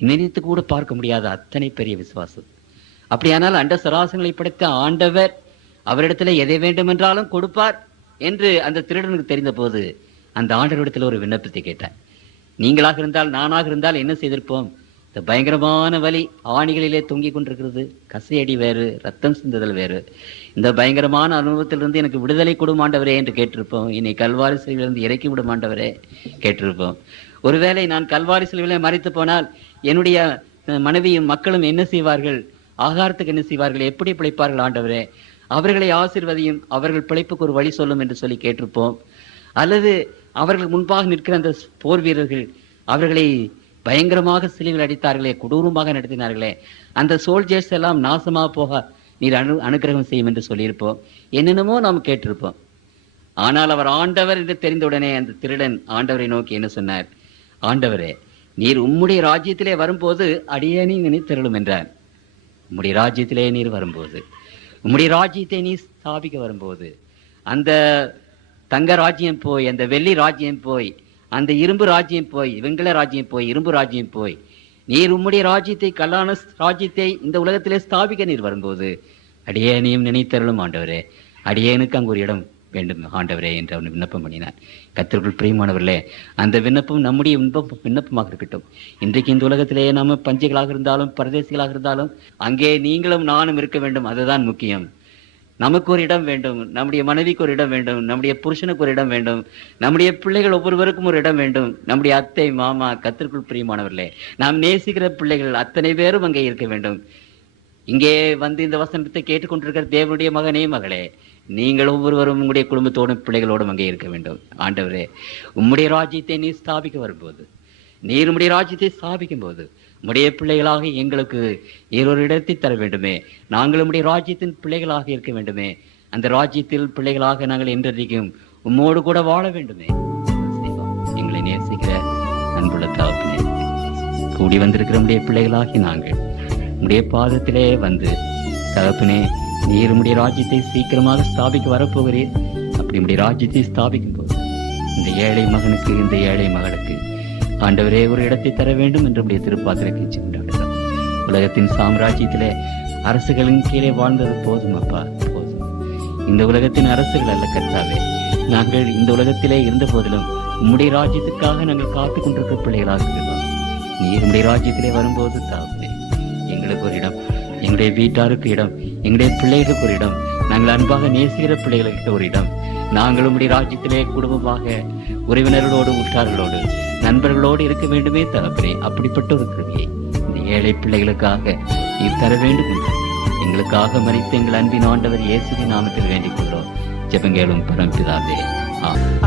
நினைத்து கூட பார்க்க முடியாத அத்தனை பெரிய விசுவாசம். அப்படியானால் அண்ட சராசங்களை படைத்த ஆண்டவர் அவரிடத்துல எதை வேண்டுமென்றாலும் கொடுப்பார் என்று அந்த திருடனுக்கு தெரிந்த போது அந்த ஆண்டவரிடத்தில் ஒரு விண்ணப்பத்தை கேட்டார். நீங்களாக இருந்தால், நானாக இருந்தால் என்ன செய்திருப்போம்? இந்த பயங்கரமான வலி, ஆணிகளிலே தொங்கிக் கொண்டிருக்கிறது, கசையடி வேறு, ரத்தம் சிந்துதல் வேறு, இந்த பயங்கரமான அனுபவத்திலிருந்து எனக்கு விடுதலை கொடுமாண்டவரே என்று கேட்டிருப்போம். என்னை கல்வாரி சிலுவிலிருந்து இறக்கி விடுமாண்டவரே கேட்டிருப்போம். ஒருவேளை நான் கல்வாரி சிலுவிலே மறித்து போனால் என்னுடைய மனைவியும் மக்களும் என்ன செய்வார்கள்? ஆகாரத்துக்கு என்ன செய்வார்கள்? எப்படி பிழைப்பார்கள் ஆண்டவரே? அவர்களை ஆசீர்வதியும், அவர்கள் பிழைப்புக்கு ஒரு வழி சொல்லும் என்று சொல்லி கேட்டிருப்போம். அல்லது அவர்கள் முன்பாக நிற்கிற அந்த போர் வீரர்கள் அவர்களை பயங்கரமாக சிலுவையில் அடித்தார்களே, கொடூரமாக நடத்தினார்களே, அந்த சோல்ஜர்ஸ் எல்லாம் நாசமாக போக நீர் அனுக்கிரகம் செய்யும் என்று சொல்லியிருப்போம். என்னென்னமோ நாம் கேட்டிருப்போம். ஆனால் அவர் ஆண்டவர் என்று தெரிந்தவுடனே அந்த திருடன் ஆண்டவரை நோக்கி என்ன சொன்னார்? ஆண்டவரே, நீர் உம்முடைய ராஜ்யத்திலே வரும்போது அடியேனை நினைத்தருளும் என்றார். உம்முடைய ராஜ்யத்திலே நீர் வரும்போது, உம்முடைய ராஜ்யத்தை நீ ஸ்தாபிக்க வரும்போது, அந்த தங்க ராஜ்யம் போய், அந்த வெள்ளி ராஜ்யம் போய், அந்த இரும்பு ராஜ்யம் போய், வெண்கல ராஜ்யம் போய், இரும்பு ராஜ்யம் போய், நீர் உம்முடைய ராஜ்யத்தை, கல்லான ராஜ்யத்தை இந்த உலகத்திலே ஸ்தாபிக்க நீர் வரும்போது அடியேனையும் நினைத்தருளும் ஆண்டவரே, அடியேனுக்கு அங்கு ஒரு இடம் வேண்டும் ஆண்டவரே என்று அவன் விண்ணப்பம் பண்ணினார். கர்த்தருக்குள் பிரியமானவர்களே, அந்த விண்ணப்பம் நம்முடைய விண்ணப்பமாக இருக்கட்டும். இன்றைக்கு இந்த உலகத்திலே நாம பஞ்சைகளாக இருந்தாலும் பரதேசிகளாக இருந்தாலும் அங்கே நீங்களும் நானும் இருக்க வேண்டும். அதுதான் முக்கியம். நமக்கு ஒரு இடம் வேண்டும், நம்முடைய மனைவிக்கு ஒரு இடம் வேண்டும், நம்முடைய புருஷனுக்கு ஒரு இடம் வேண்டும், நம்முடைய பிள்ளைகள் ஒவ்வொருவருக்கும் ஒரு இடம் வேண்டும். நம்முடைய அத்தை, மாமா, கர்த்தருக்குள் பிரியமானவர்களே, நாம் நேசிக்கிற பிள்ளைகள் அத்தனை பேரும் அங்கே இருக்க வேண்டும். இங்கே வந்து இந்த வசனத்தை கேட்டுக்கொண்டிருக்கிற தேவனுடைய மகனே, மகளே, நீங்கள் ஒவ்வொருவரும் உங்களுடைய குடும்பத்தோடும் பிள்ளைகளோடும் அங்கே இருக்க வேண்டும். ஆண்டவரே, உம்முடைய ராஜ்யத்தை நீ ஸ்தாபிக்க வரும்போது, நீர் உம்முடைய ராஜ்யத்தை ஸ்தாபிக்கும் போது உம்முடைய பிள்ளைகளாக எங்களுக்கு ஒரு இடத்தை தர வேண்டுமே. நாங்கள் உம்முடைய ராஜ்யத்தின் பிள்ளைகளாக இருக்க வேண்டுமே. அந்த ராஜ்யத்தில் பிள்ளைகளாக நாங்கள் என்றைக்கும் உம்மோடு கூட வாழ வேண்டுமே. எங்களை நேசிக்கிற அன்புள்ள தகப்பனே, கூடி வந்திருக்கிற உம்முடைய பிள்ளைகளாகி நாங்கள் உம்முடைய பாதத்திலே வந்து, தகப்பனே, நீர் உம்முடைய ராஜ்யத்தை சீக்கிரமாக ஸ்தாபிக்க வரப்போகிறீர். அப்படி உம்முடைய ராஜ்யத்தை ஸ்தாபிக்கும் போது இந்த ஏழை மகனுக்கு, இந்த ஏழை மகளுக்கு ஆண்டவரே ஒரு இடத்தை தர வேண்டும் என்று உடைய திருப்பாத்திரத்தை கொண்டாடுகிறோம். உலகத்தின் சாம்ராஜ்யத்திலே அரசுகளின் கீழே வாழ்ந்தது போதும் அப்பா, போதும். இந்த உலகத்தின் அரசுகள் அல்ல கர்த்தாவே, நாங்கள் இந்த உலகத்திலே இருந்த போதிலும் உம்முடைய ராஜ்யத்துக்காக நாங்கள் காத்து கொண்டிருக்கிற பிள்ளைகளாக இருக்கிறோம். நீர் உம்முடைய ராஜ்யத்திலே வரும்போது தாவே எங்களுக்கு ஒரு இடம், எங்களுடைய வீட்டாருக்கு இடம், எங்களுடைய பிள்ளைகளுக்கு ஒரு இடம், நாங்கள் அன்பாக நேசிக்கிற பிள்ளைகளுக்கு ஒரு இடம், நாங்கள் உம்முடைய ராஜ்யத்திலே குடும்பமாக உறவினர்களோடு, உற்றார்களோடு, நண்பர்களோடு இருக்க வேண்டுமே தகப்பனே. அப்படிப்பட்ட ஒரு கிருபையை இந்த ஏழை பிள்ளைகளுக்காக நீர் தர வேண்டும் என்று எங்களுக்காக மரித்த எங்கள் அன்பின் ஆண்டவர் இயேசுவின் நாமத்தில் வேண்டிக் கொள்கிறோம். ஜெபங்கேளும் பரம்பிதாவே. ஆமென்.